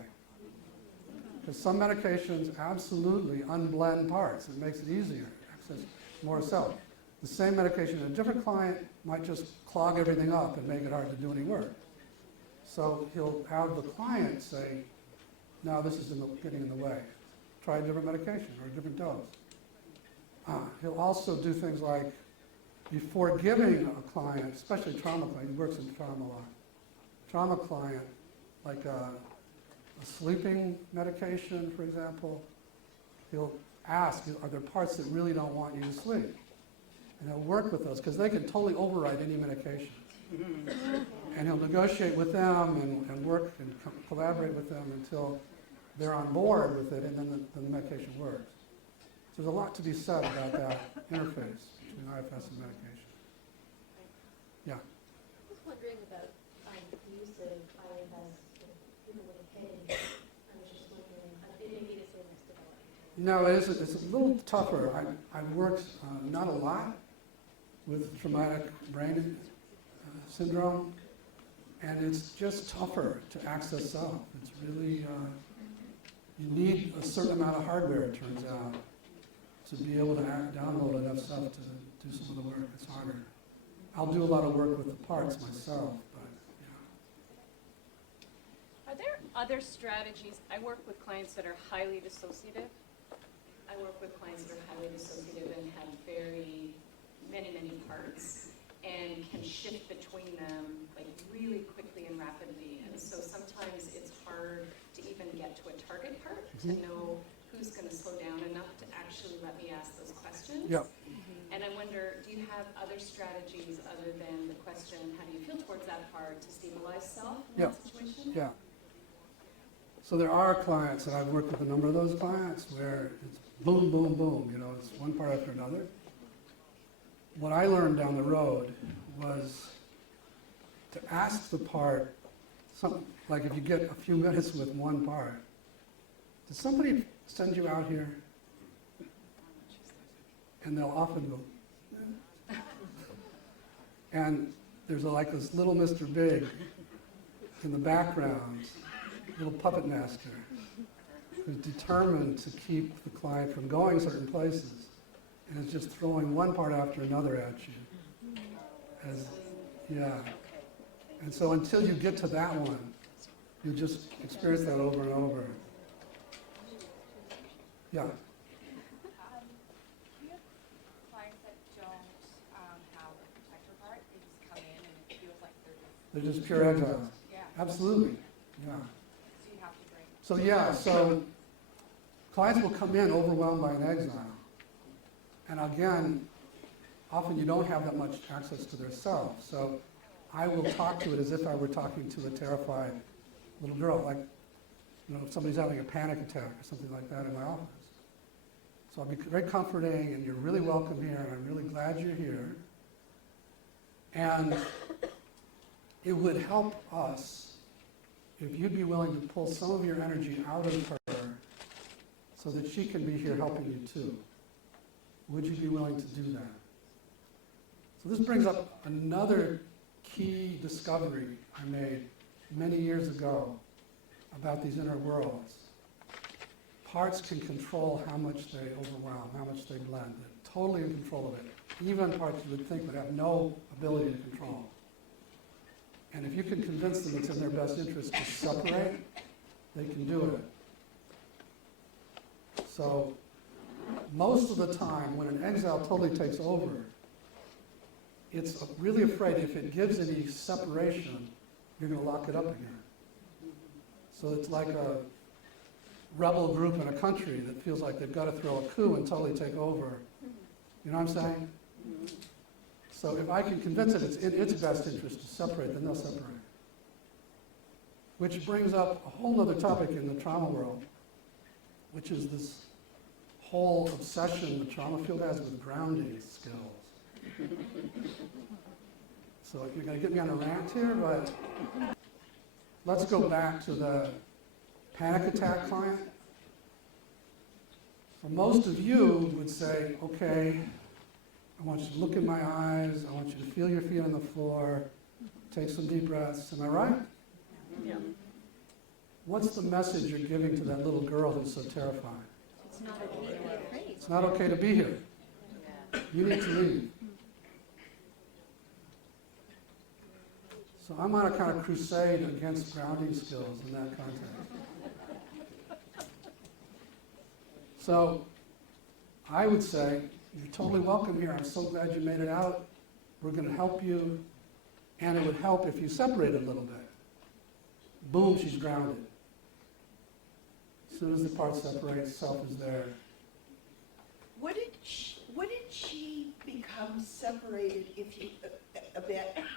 Because some medications absolutely unblend parts. It makes it easier, access more self. The same medication in a different client might just clog everything up and make it hard to do any work. So he'll have the client say, no, this is getting in the way. Try a different medication or a different dose. He'll also do things like, before giving a client, especially trauma client, he works in trauma a lot, trauma client, like a sleeping medication, for example, he'll ask, are there parts that really don't want you to sleep? And he'll work with those, because they can totally override any medication. and he'll negotiate with them and work and collaborate with them until they're on board with it, and then the medication works. So there's a lot to be said about that interface between IFS and medication. Yeah. I was wondering about use of IFS with people with pain. I was just wondering, it may be the same as development. No, it's a little tougher. I've worked not a lot with traumatic brain syndrome, and it's just tougher to access self. It's really, you need a certain amount of hardware, it turns out, to be able to download enough stuff to do some of the work. It's harder. I'll do a lot of work with the parts myself, but Are there other strategies? I work with clients that are highly dissociative. I work with clients that are highly dissociative and have many parts and can shift between them like really quickly and rapidly. And so sometimes it's hard to even get to a target part to know who's going to slow down enough to actually let me ask those questions. yeah. And I wonder, do you have other strategies other than the question, how do you feel towards that part, to stabilize self in Yeah. that situation? Yeah. So there are clients, and I've worked with a number of those clients, where it's boom, boom, boom, you know, it's one part after another. What I learned down the road was to ask the part, like if you get a few minutes with one part, does somebody send you out here? And they'll often go, "Eh." And there's like this little Mr. Big in the background, little puppet master, who's determined to keep the client from going certain places, and is just throwing one part after another at you. Yeah. And so until you get to that one, you just experience that over and over. Yeah. Do you have clients that don't have a protector part? They just come in and it feels like They're just pure exiles. yeah. Absolutely. Yeah. So you have to bring. So clients will come in overwhelmed by an exile. And again, often you don't have that much access to their self. So I will talk to it as if I were talking to a terrified little girl, like, you know, if somebody's having a panic attack or something like that in my office. So I'll be very comforting, and you're really welcome here, and I'm really glad you're here. And it would help us if you'd be willing to pull some of your energy out of her so that she can be here helping you too. Would you be willing to do that? So this brings up another key discovery I made many years ago about these inner worlds. Parts can control how much they overwhelm, how much they blend. They're totally in control of it. Even parts you would think would have no ability to control. And if you can convince them it's in their best interest to separate, they can do it. So most of the time, when an exile totally takes over, it's really afraid if it gives any separation, you're going to lock it up again. So it's like a rebel group in a country that feels like they've got to throw a coup and totally take over. You know what I'm saying? So if I can convince it it's in its best interest to separate, then they'll separate. Which brings up a whole other topic in the trauma world, which is this whole obsession the trauma field has with grounding skills. So you're going to get me on a rant here, but let's go back to the panic attack client. So most of you would say, okay, I want you to look in my eyes, I want you to feel your feet on the floor, take some deep breaths, am I right? Yeah. What's the message you're giving to that little girl who's so terrified? It's not okay to be afraid. It's not okay to be here. You need to leave. So I'm on a kind of crusade against grounding skills in that context. So I would say, you're totally welcome here. I'm so glad you made it out. We're going to help you. And it would help if you separated a little bit. Boom, she's grounded. As soon as the parts separate, self is there. Wouldn't she become separated if you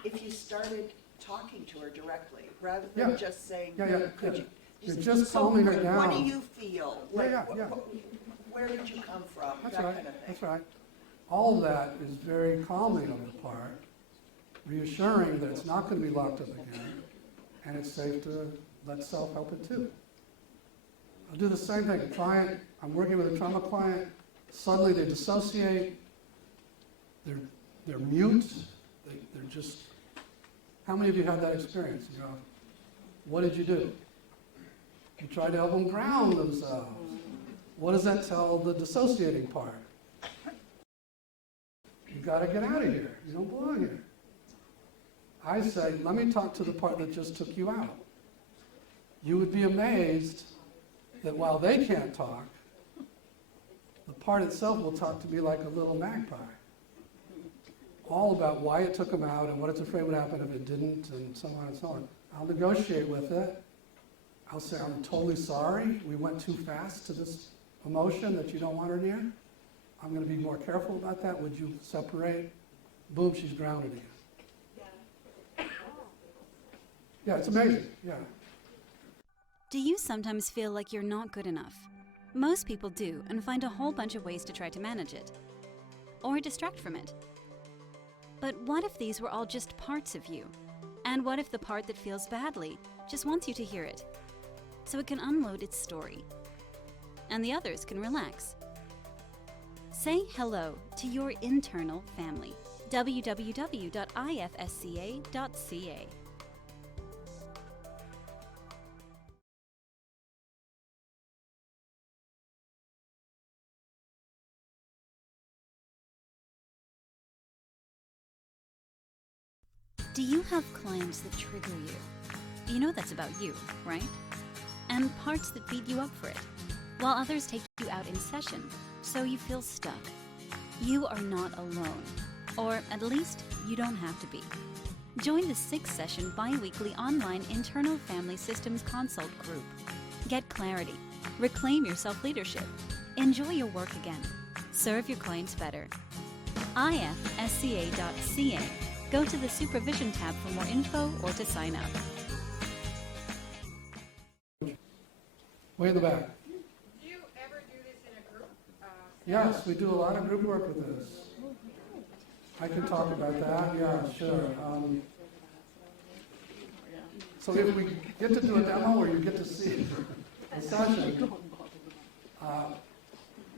if you started talking to her directly, rather Yeah. than just saying, Yeah. could you? You're say, just "So calming her What down." do you feel? Yeah. Where did you come from? That's That right, kind of thing. that's right. All of that is very calming on the part, reassuring that it's not going to be locked up again, and it's safe to let self help it too. I'll do the same thing. A client, I'm working with a trauma client, suddenly they dissociate, they're mute, they're just, how many of you had that experience? You know, what did you do? You tried to help them ground themselves. What does that tell the dissociating part? You got to get out of here. You don't belong here. I say, let me talk to the part that just took you out. You would be amazed that while they can't talk, the part itself will talk to me like a little magpie. All about why it took them out and what it's afraid would happen if it didn't, and so on and so on. I'll negotiate with it. I'll say, I'm totally sorry. We went too fast to this emotion that you don't want her near. I'm going to be more careful about that. Would you separate? Boom, she's grounded again. Yeah, it's amazing. Yeah. Do you sometimes feel like you're not good enough? Most people do, and find a whole bunch of ways to try to manage it. Or distract from it. But what if these were all just parts of you? And what if the part that feels badly just wants you to hear it, so it can unload its story, and the others can relax? Say hello to your internal family. www.ifsca.ca. Do you have clients that trigger you? You know that's about you, right? And parts that beat you up for it, while others take you out in session, so you feel stuck. You are not alone, or at least you don't have to be. Join the 6-session bi-weekly online internal family systems consult group. Get clarity, reclaim your self-leadership, enjoy your work again, serve your clients better. ifsca.ca. Go to the Supervision tab for more info or to sign up. Way in the back. Do you ever do this in a group? Yes, we do a lot of group work with this. I can talk about that. Yeah, sure. So if we get to do a demo or you get to see a session,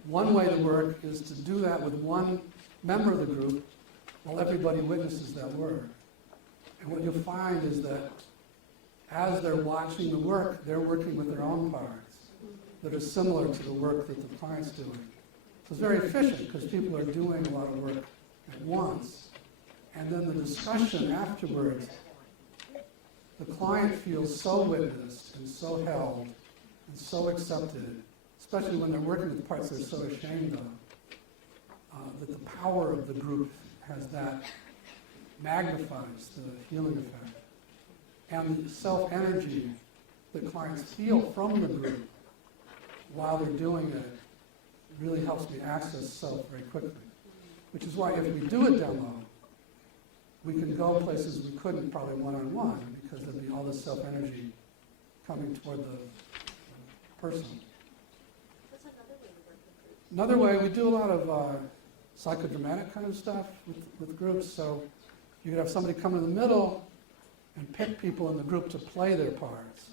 one way to work is to do that with one member of the group while everybody witnesses that work. And what you'll find is that as they're watching the work, they're working with their own parts that are similar to the work that the client's doing. So it's very efficient because people are doing a lot of work at once. And then the discussion afterwards, the client feels so witnessed and so held and so accepted, especially when they're working with parts they're so ashamed of, that the power of the group has that, magnifies the healing effect. And the self-energy that clients feel from the group while they're doing it really helps me access self very quickly. Which is why if we do a demo, we can go places we couldn't probably one-on-one because there'd be all this self-energy coming toward the person. What's another way to work with groups? Another way, we do a lot of psychodramatic kind of stuff with groups. So you could have somebody come in the middle and pick people in the group to play their parts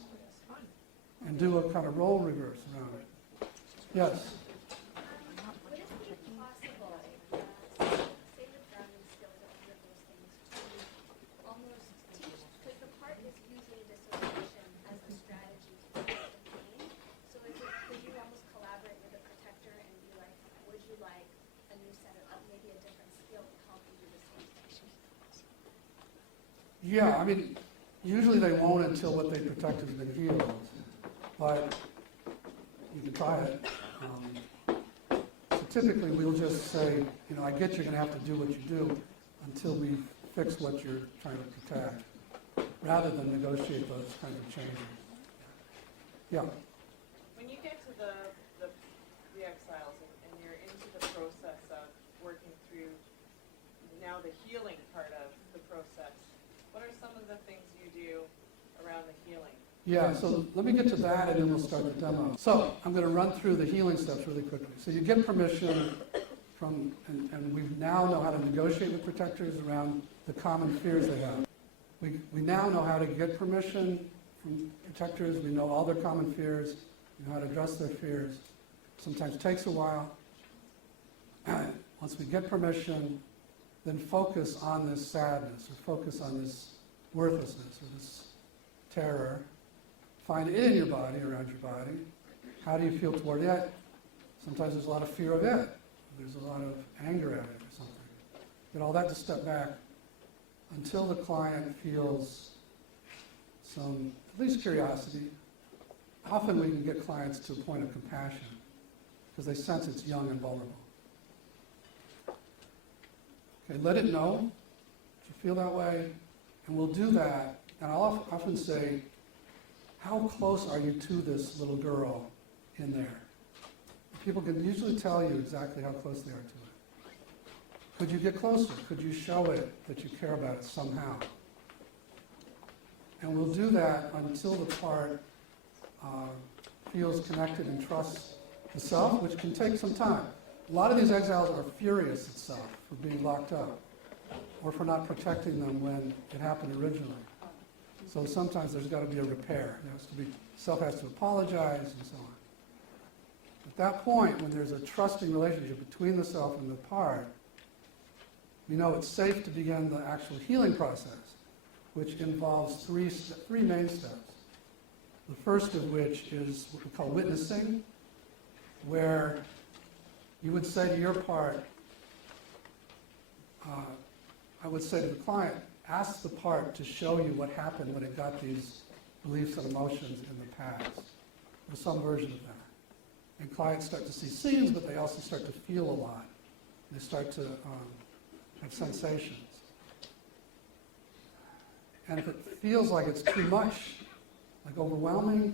and do a kind of role reverse around it. Yes? Would it be possible, say with grounding skills or any of those things, to almost teach, because the part is using dissociation as a strategy to protect the pain, so could you almost collaborate with a protector and be like, would you like a new set of maybe a different skill to help you do the same thing? Yeah, I mean, usually they won't until what they protect has been healed, but you can try it. So typically we'll just say, you know, I get you're going to have to do what you do until we fix what you're trying to protect, rather than negotiate those kinds of changes. Yeah. When you get to the exiles and you're into the process of working through now the healing part of the process, what are some of the things you do around the healing? Yeah, so let me get to that and then we'll start the demo. So I'm going to run through the healing steps really quickly. So you get permission from, and we now know how to negotiate with protectors around the common fears they have. We now know how to get permission from protectors. We know all their common fears. We know how to address their fears. Sometimes it takes a while. Once we get permission, then focus on this sadness or focus on this worthlessness or this terror. Find it in your body, around your body. How do you feel toward it? Sometimes there's a lot of fear of it. There's a lot of anger at it or something. Get all that to step back until the client feels some, at least curiosity. Often we can get clients to a point of compassion because they sense it's young and vulnerable. Okay, let it know if you feel that way, and we'll do that. And I'll often say, how close are you to this little girl in there? People can usually tell you exactly how close they are to it. Could you get closer? Could you show it that you care about it somehow? And we'll do that until the part feels connected and trusts the self, which can take some time. A lot of these exiles are furious at self for being locked up or for not protecting them when it happened originally. So sometimes there's got to be a repair. There has to be, self has to apologize and so on. At that point, when there's a trusting relationship between the self and the part, we know it's safe to begin the actual healing process, which involves three main steps. The first of which is what we call witnessing, where you would say to your part, I would say to the client, ask the part to show you what happened when it got these beliefs and emotions in the past, or some version of that. And clients start to see scenes, but they also start to feel a lot. They start to have sensations. And if it feels like it's too much, like overwhelming,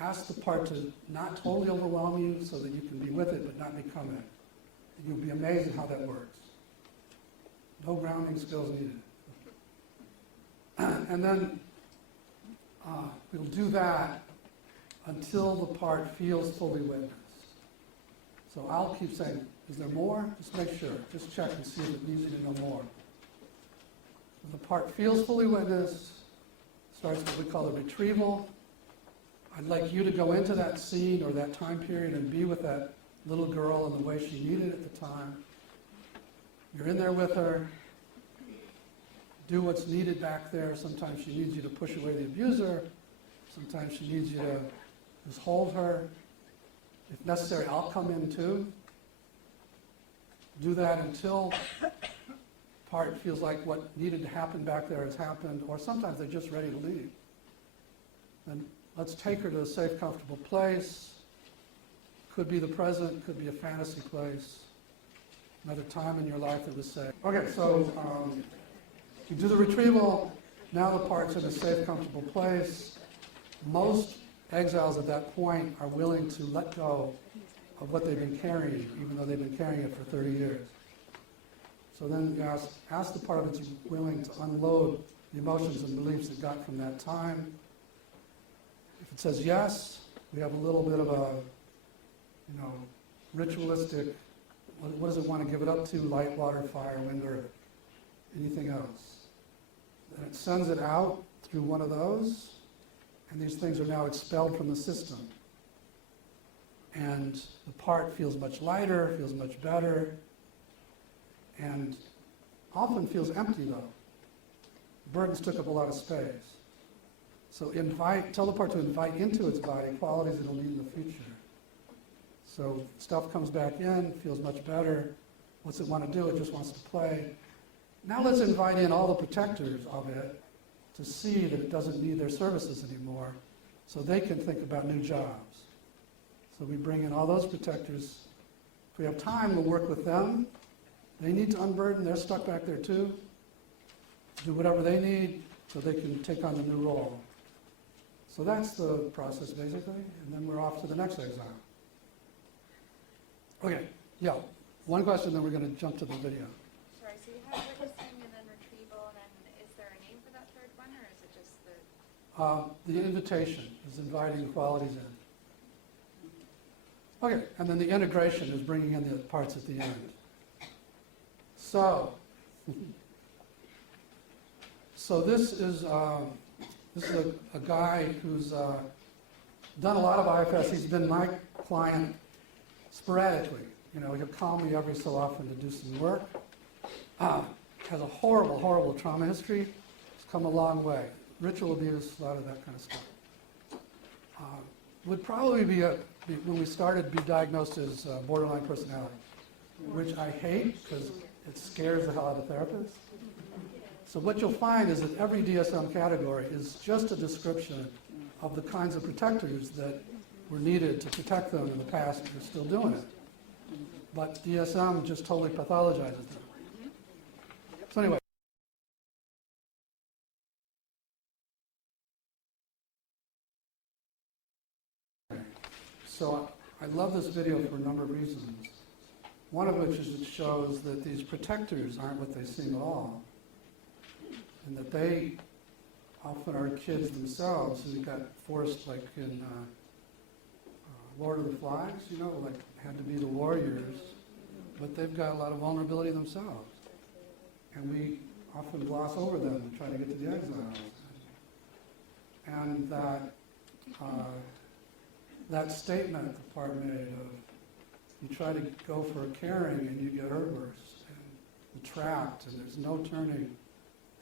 ask the part to not totally overwhelm you so that you can be with it but not become it. And you'll be amazed at how that works. No grounding skills needed. And then we'll do that until the part feels fully witnessed. So I'll keep saying, is there more? Just make sure. Just check and see if it needs you to know more. When the part feels fully witnessed, starts what we call the retrieval. I'd like you to go into that scene or that time period and be with that little girl in the way she needed at the time. You're in there with her. Do what's needed back there. Sometimes she needs you to push away the abuser. Sometimes she needs you to just hold her. If necessary, I'll come in too. Do that until part feels like what needed to happen back there has happened, or sometimes they're just ready to leave. Then let's take her to a safe, comfortable place. Could be the present, could be a fantasy place. Another time in your life that was safe. Okay, so you do the retrieval. Now the part's in a safe, comfortable place. Most exiles at that point are willing to let go of what they've been carrying, even though they've been carrying it for 30 years. So then you ask the part if it's willing to unload the emotions and beliefs it got from that time. If it says yes, we have a little bit of a, ritualistic, what does it want to give it up to? Light, water, fire, wind, earth. Anything else? Then it sends it out through one of those, and these things are now expelled from the system. And the part feels much lighter, feels much better, and often feels empty though. Burdens took up a lot of space. So tell the part to invite into its body qualities it'll need in the future. So stuff comes back in, feels much better. What's it want to do? It just wants to play. Now let's invite in all the protectors of it to see that it doesn't need their services anymore, so they can think about new jobs. So we bring in all those protectors. If we have time, we'll work with them. They need to unburden. They're stuck back there too. Do whatever they need so they can take on the new role. So that's the process basically, and then we're off to the next exile. Okay, yeah, one question, then we're going to jump to the video. Sorry, so you have witnessing and then retrieval, and then is there an The invitation is inviting qualities in. Okay, and then the integration is bringing in the parts at the end. So this is a guy who's done a lot of IFS. He's been my client sporadically. You know, he'll call me every so often to do some work. Has a horrible, horrible trauma history. He's come a long way. Ritual abuse, a lot of that kind of stuff. Would probably when we started, be diagnosed as borderline personality, which I hate because it scares the hell out of therapists. So what you'll find is that every DSM category is just a description of the kinds of protectors that were needed to protect them in the past and are still doing it. But DSM just totally pathologizes them. So anyway. So I love this video for a number of reasons. One of which is it shows that these protectors aren't what they seem at all. And that they often are kids themselves who got forced, like in Lord of the Flies, you know, like had to be the warriors, but they've got a lot of vulnerability themselves. And we often gloss over them and try to get to the exiles. And that statement the part made of, you try to go for a caring and you get Urburst and you're trapped and there's no turning.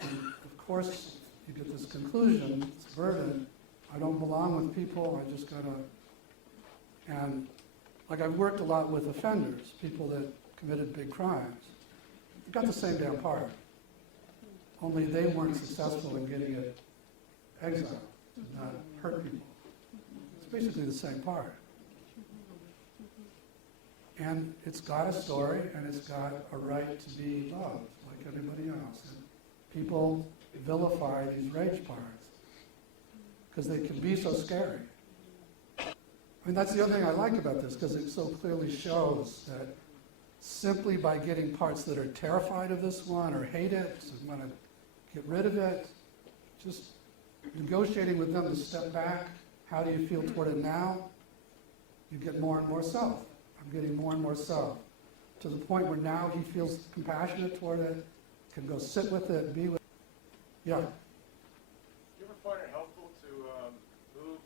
And of course, you get this conclusion, this burden, I don't belong with people, I just gotta, and like I've worked a lot with offenders, people that committed big crimes. They've got the same damn part, only they weren't successful in getting it exiled, to not hurt people. It's basically the same part. And it's got a story, and it's got a right to be loved, like everybody else. And people vilify these rage parts because they can be so scary. I mean, that's the other thing I like about this, because it so clearly shows that simply by getting parts that are terrified of this one or hate it, so want to get rid of it, just negotiating with them to step back, how do you feel toward it now? You get more and more self. I'm getting more and more self, to the point where now he feels compassionate toward it, can go sit with it, be with it. Yeah. Do you ever find it helpful to move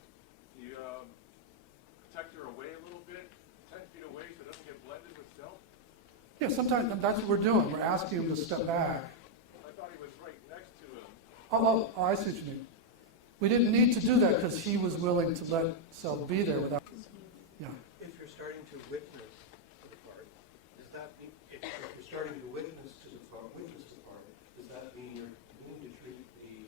the protector away a little bit, 10 feet away, so it doesn't get blended with self? Yeah, sometimes that's what we're doing. We're asking him to step back. I thought he was right next to him. Oh, I see what you mean. We didn't need to do that because he was willing to let self be there without. Yeah. If you're starting to witness to the part, does that mean, if you're starting to witness to the part, does that mean you're going to treat the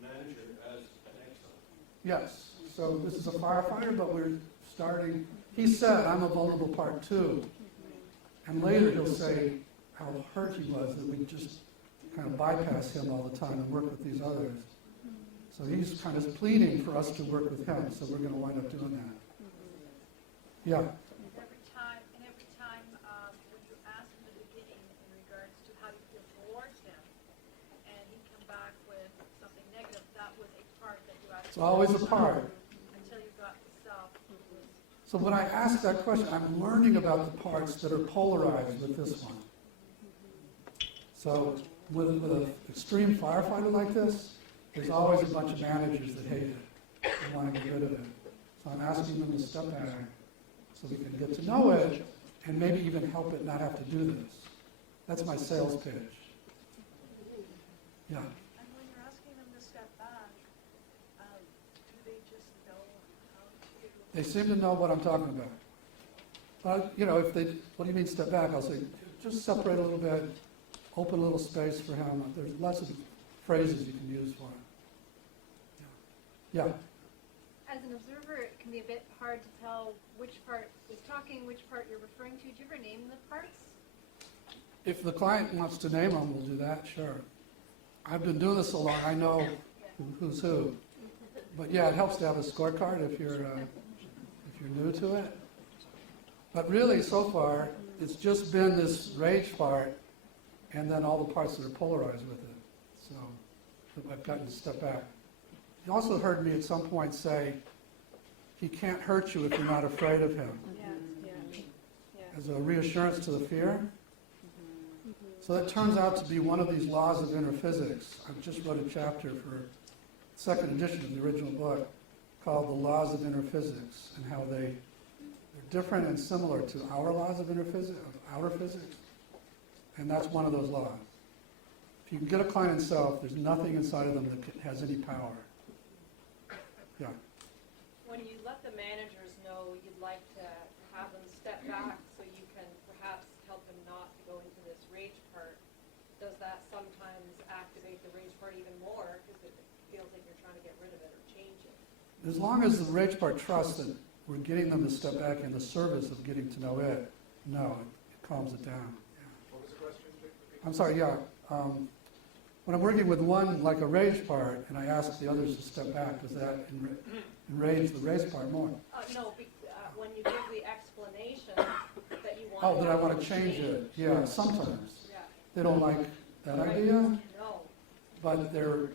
manager as an exile? Yes. So this is a firefighter, but we're starting. He said, "I'm a vulnerable part too," and later he'll say how hurt he was that we just kind of bypass him all the time and work with these others. So he's kind of pleading for us to work with him. So we're going to wind up doing that. Yeah. Every time when you asked in the beginning in regards to how you feel towards him, and he come back with something negative, that was a part that you asked. It's always a part. Until you got the self. So when I ask that question, I'm learning about the parts that are polarized with this one. So with an extreme firefighter like this, there's always a bunch of managers that hate it and want to get rid of it. So I'm asking them to step back so we can get to know it and maybe even help it not have to do this. That's my sales pitch. Yeah. And when you're asking them to step back, do they just know how to? They seem to know what I'm talking about. You know, if they, what do you mean step back? I'll say, just separate a little bit, open a little space for him. There's lots of phrases you can use for it. Yeah. As an observer, it can be a bit hard to tell which part is talking, which part you're referring to. Do you ever name the parts? If the client wants to name them, we'll do that, sure. I've been doing this so long, I know who's who. But yeah, it helps to have a scorecard if you're new to it. But really, so far, it's just been this rage part and then all the parts that are polarized with it. So I've gotten to step back. You also heard me at some point say, he can't hurt you if you're not afraid of him. As a reassurance to the fear. So that turns out to be one of these laws of inner physics. I just wrote a chapter for second edition of the original book called The Laws of Inner Physics, and how they're different and similar to our laws of inner physics, of outer physics. And that's one of those laws. If you can get a client in self, there's nothing inside of them that has any power. Yeah. When you let the managers know you'd like to have them step back so you can perhaps help them not to go into this rage part, does that sometimes activate the rage part even more because it feels like you're trying to get rid of it or change it? As long as the rage part trusts that we're getting them to step back in the service of getting to know it, no, it calms it down. Yeah. What was the question? I'm sorry, yeah. When I'm working with one, like a rage part, and I ask the others to step back, does that enrage the rage part more? No, when you give the explanation that you want. Oh, that I want to change it. Yeah, sometimes. Yeah. They don't like that idea, No. but they're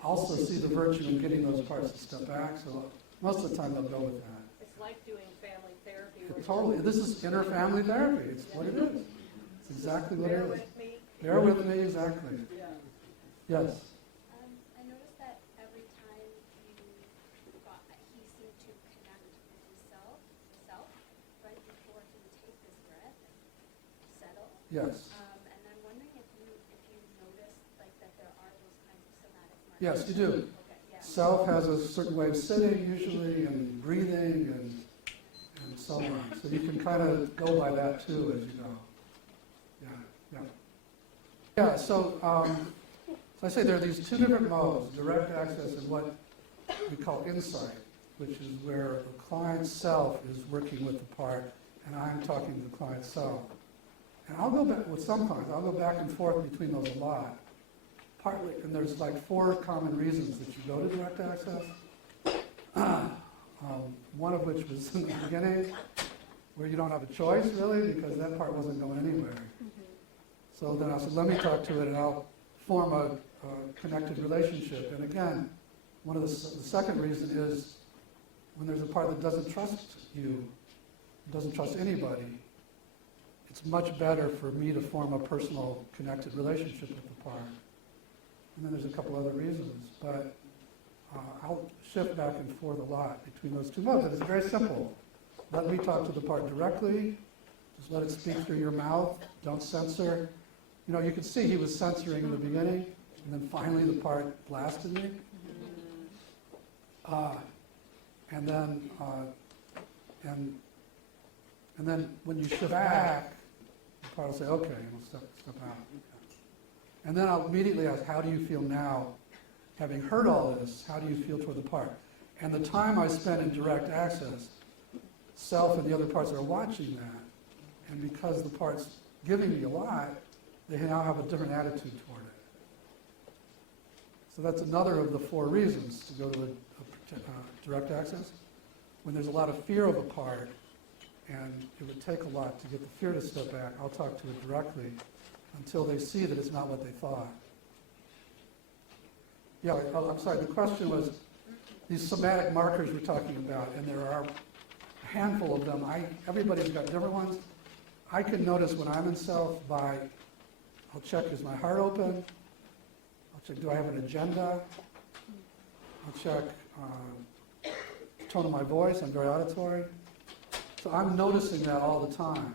also see the virtue in getting those parts to step back, so most of the time they'll go with that. It's like doing family therapy. where Totally. This is inner family therapy. It's what it is. It's exactly what it Bear is. with me. Bear with me, exactly. Yes. I noticed that every time he seemed to connect with himself, right before he would take this breath and settle. Yes. And I'm wondering if you noticed like that there are those kinds of somatic markers. Yes, you do. Okay, yeah. Self has a certain way of sitting usually, and breathing, and so on. So you can kind of go by that too as you go. Yeah, so I say there are these two different modes, direct access and what we call insight, which is where the client's self is working with the part, and I'm talking to the client's self. And I'll go back, with some clients, I'll go back and forth between those a lot. Partly, and there's like 4 common reasons that you go to direct access. One of which was in the beginning, where you don't have a choice really, because that part wasn't going anywhere. So then I said, let me talk to it and I'll form a connected relationship. And again, one of the second reason is when there's a part that doesn't trust you, doesn't trust anybody, it's much better for me to form a personal connected relationship with the part. And then there's a couple other reasons, but I'll shift back and forth a lot between those two modes. And it's very simple. Let me talk to the part directly. Just let it speak through your mouth. Don't censor. You know, you could see he was censoring in the beginning, and then finally the part blasted me. And then when you shift back, the part will say, okay, and we'll step out. And then I'll immediately ask, how do you feel now? Having heard all this, how do you feel toward the part? And the time I spend in direct access, self and the other parts are watching that. And because the part's giving me a lot, they now have a different attitude toward it. So that's another of the 4 reasons to go to a direct access. When there's a lot of fear of a part, and it would take a lot to get the fear to step back, I'll talk to it directly until they see that it's not what they thought. Yeah, I'm sorry, the question was these somatic markers we're talking about, and there are a handful of them. Everybody's got different ones. I can notice when I'm in self by, I'll check, is my heart open? I'll check, do I have an agenda? I'll check tone of my voice, I'm very auditory. So I'm noticing that all the time.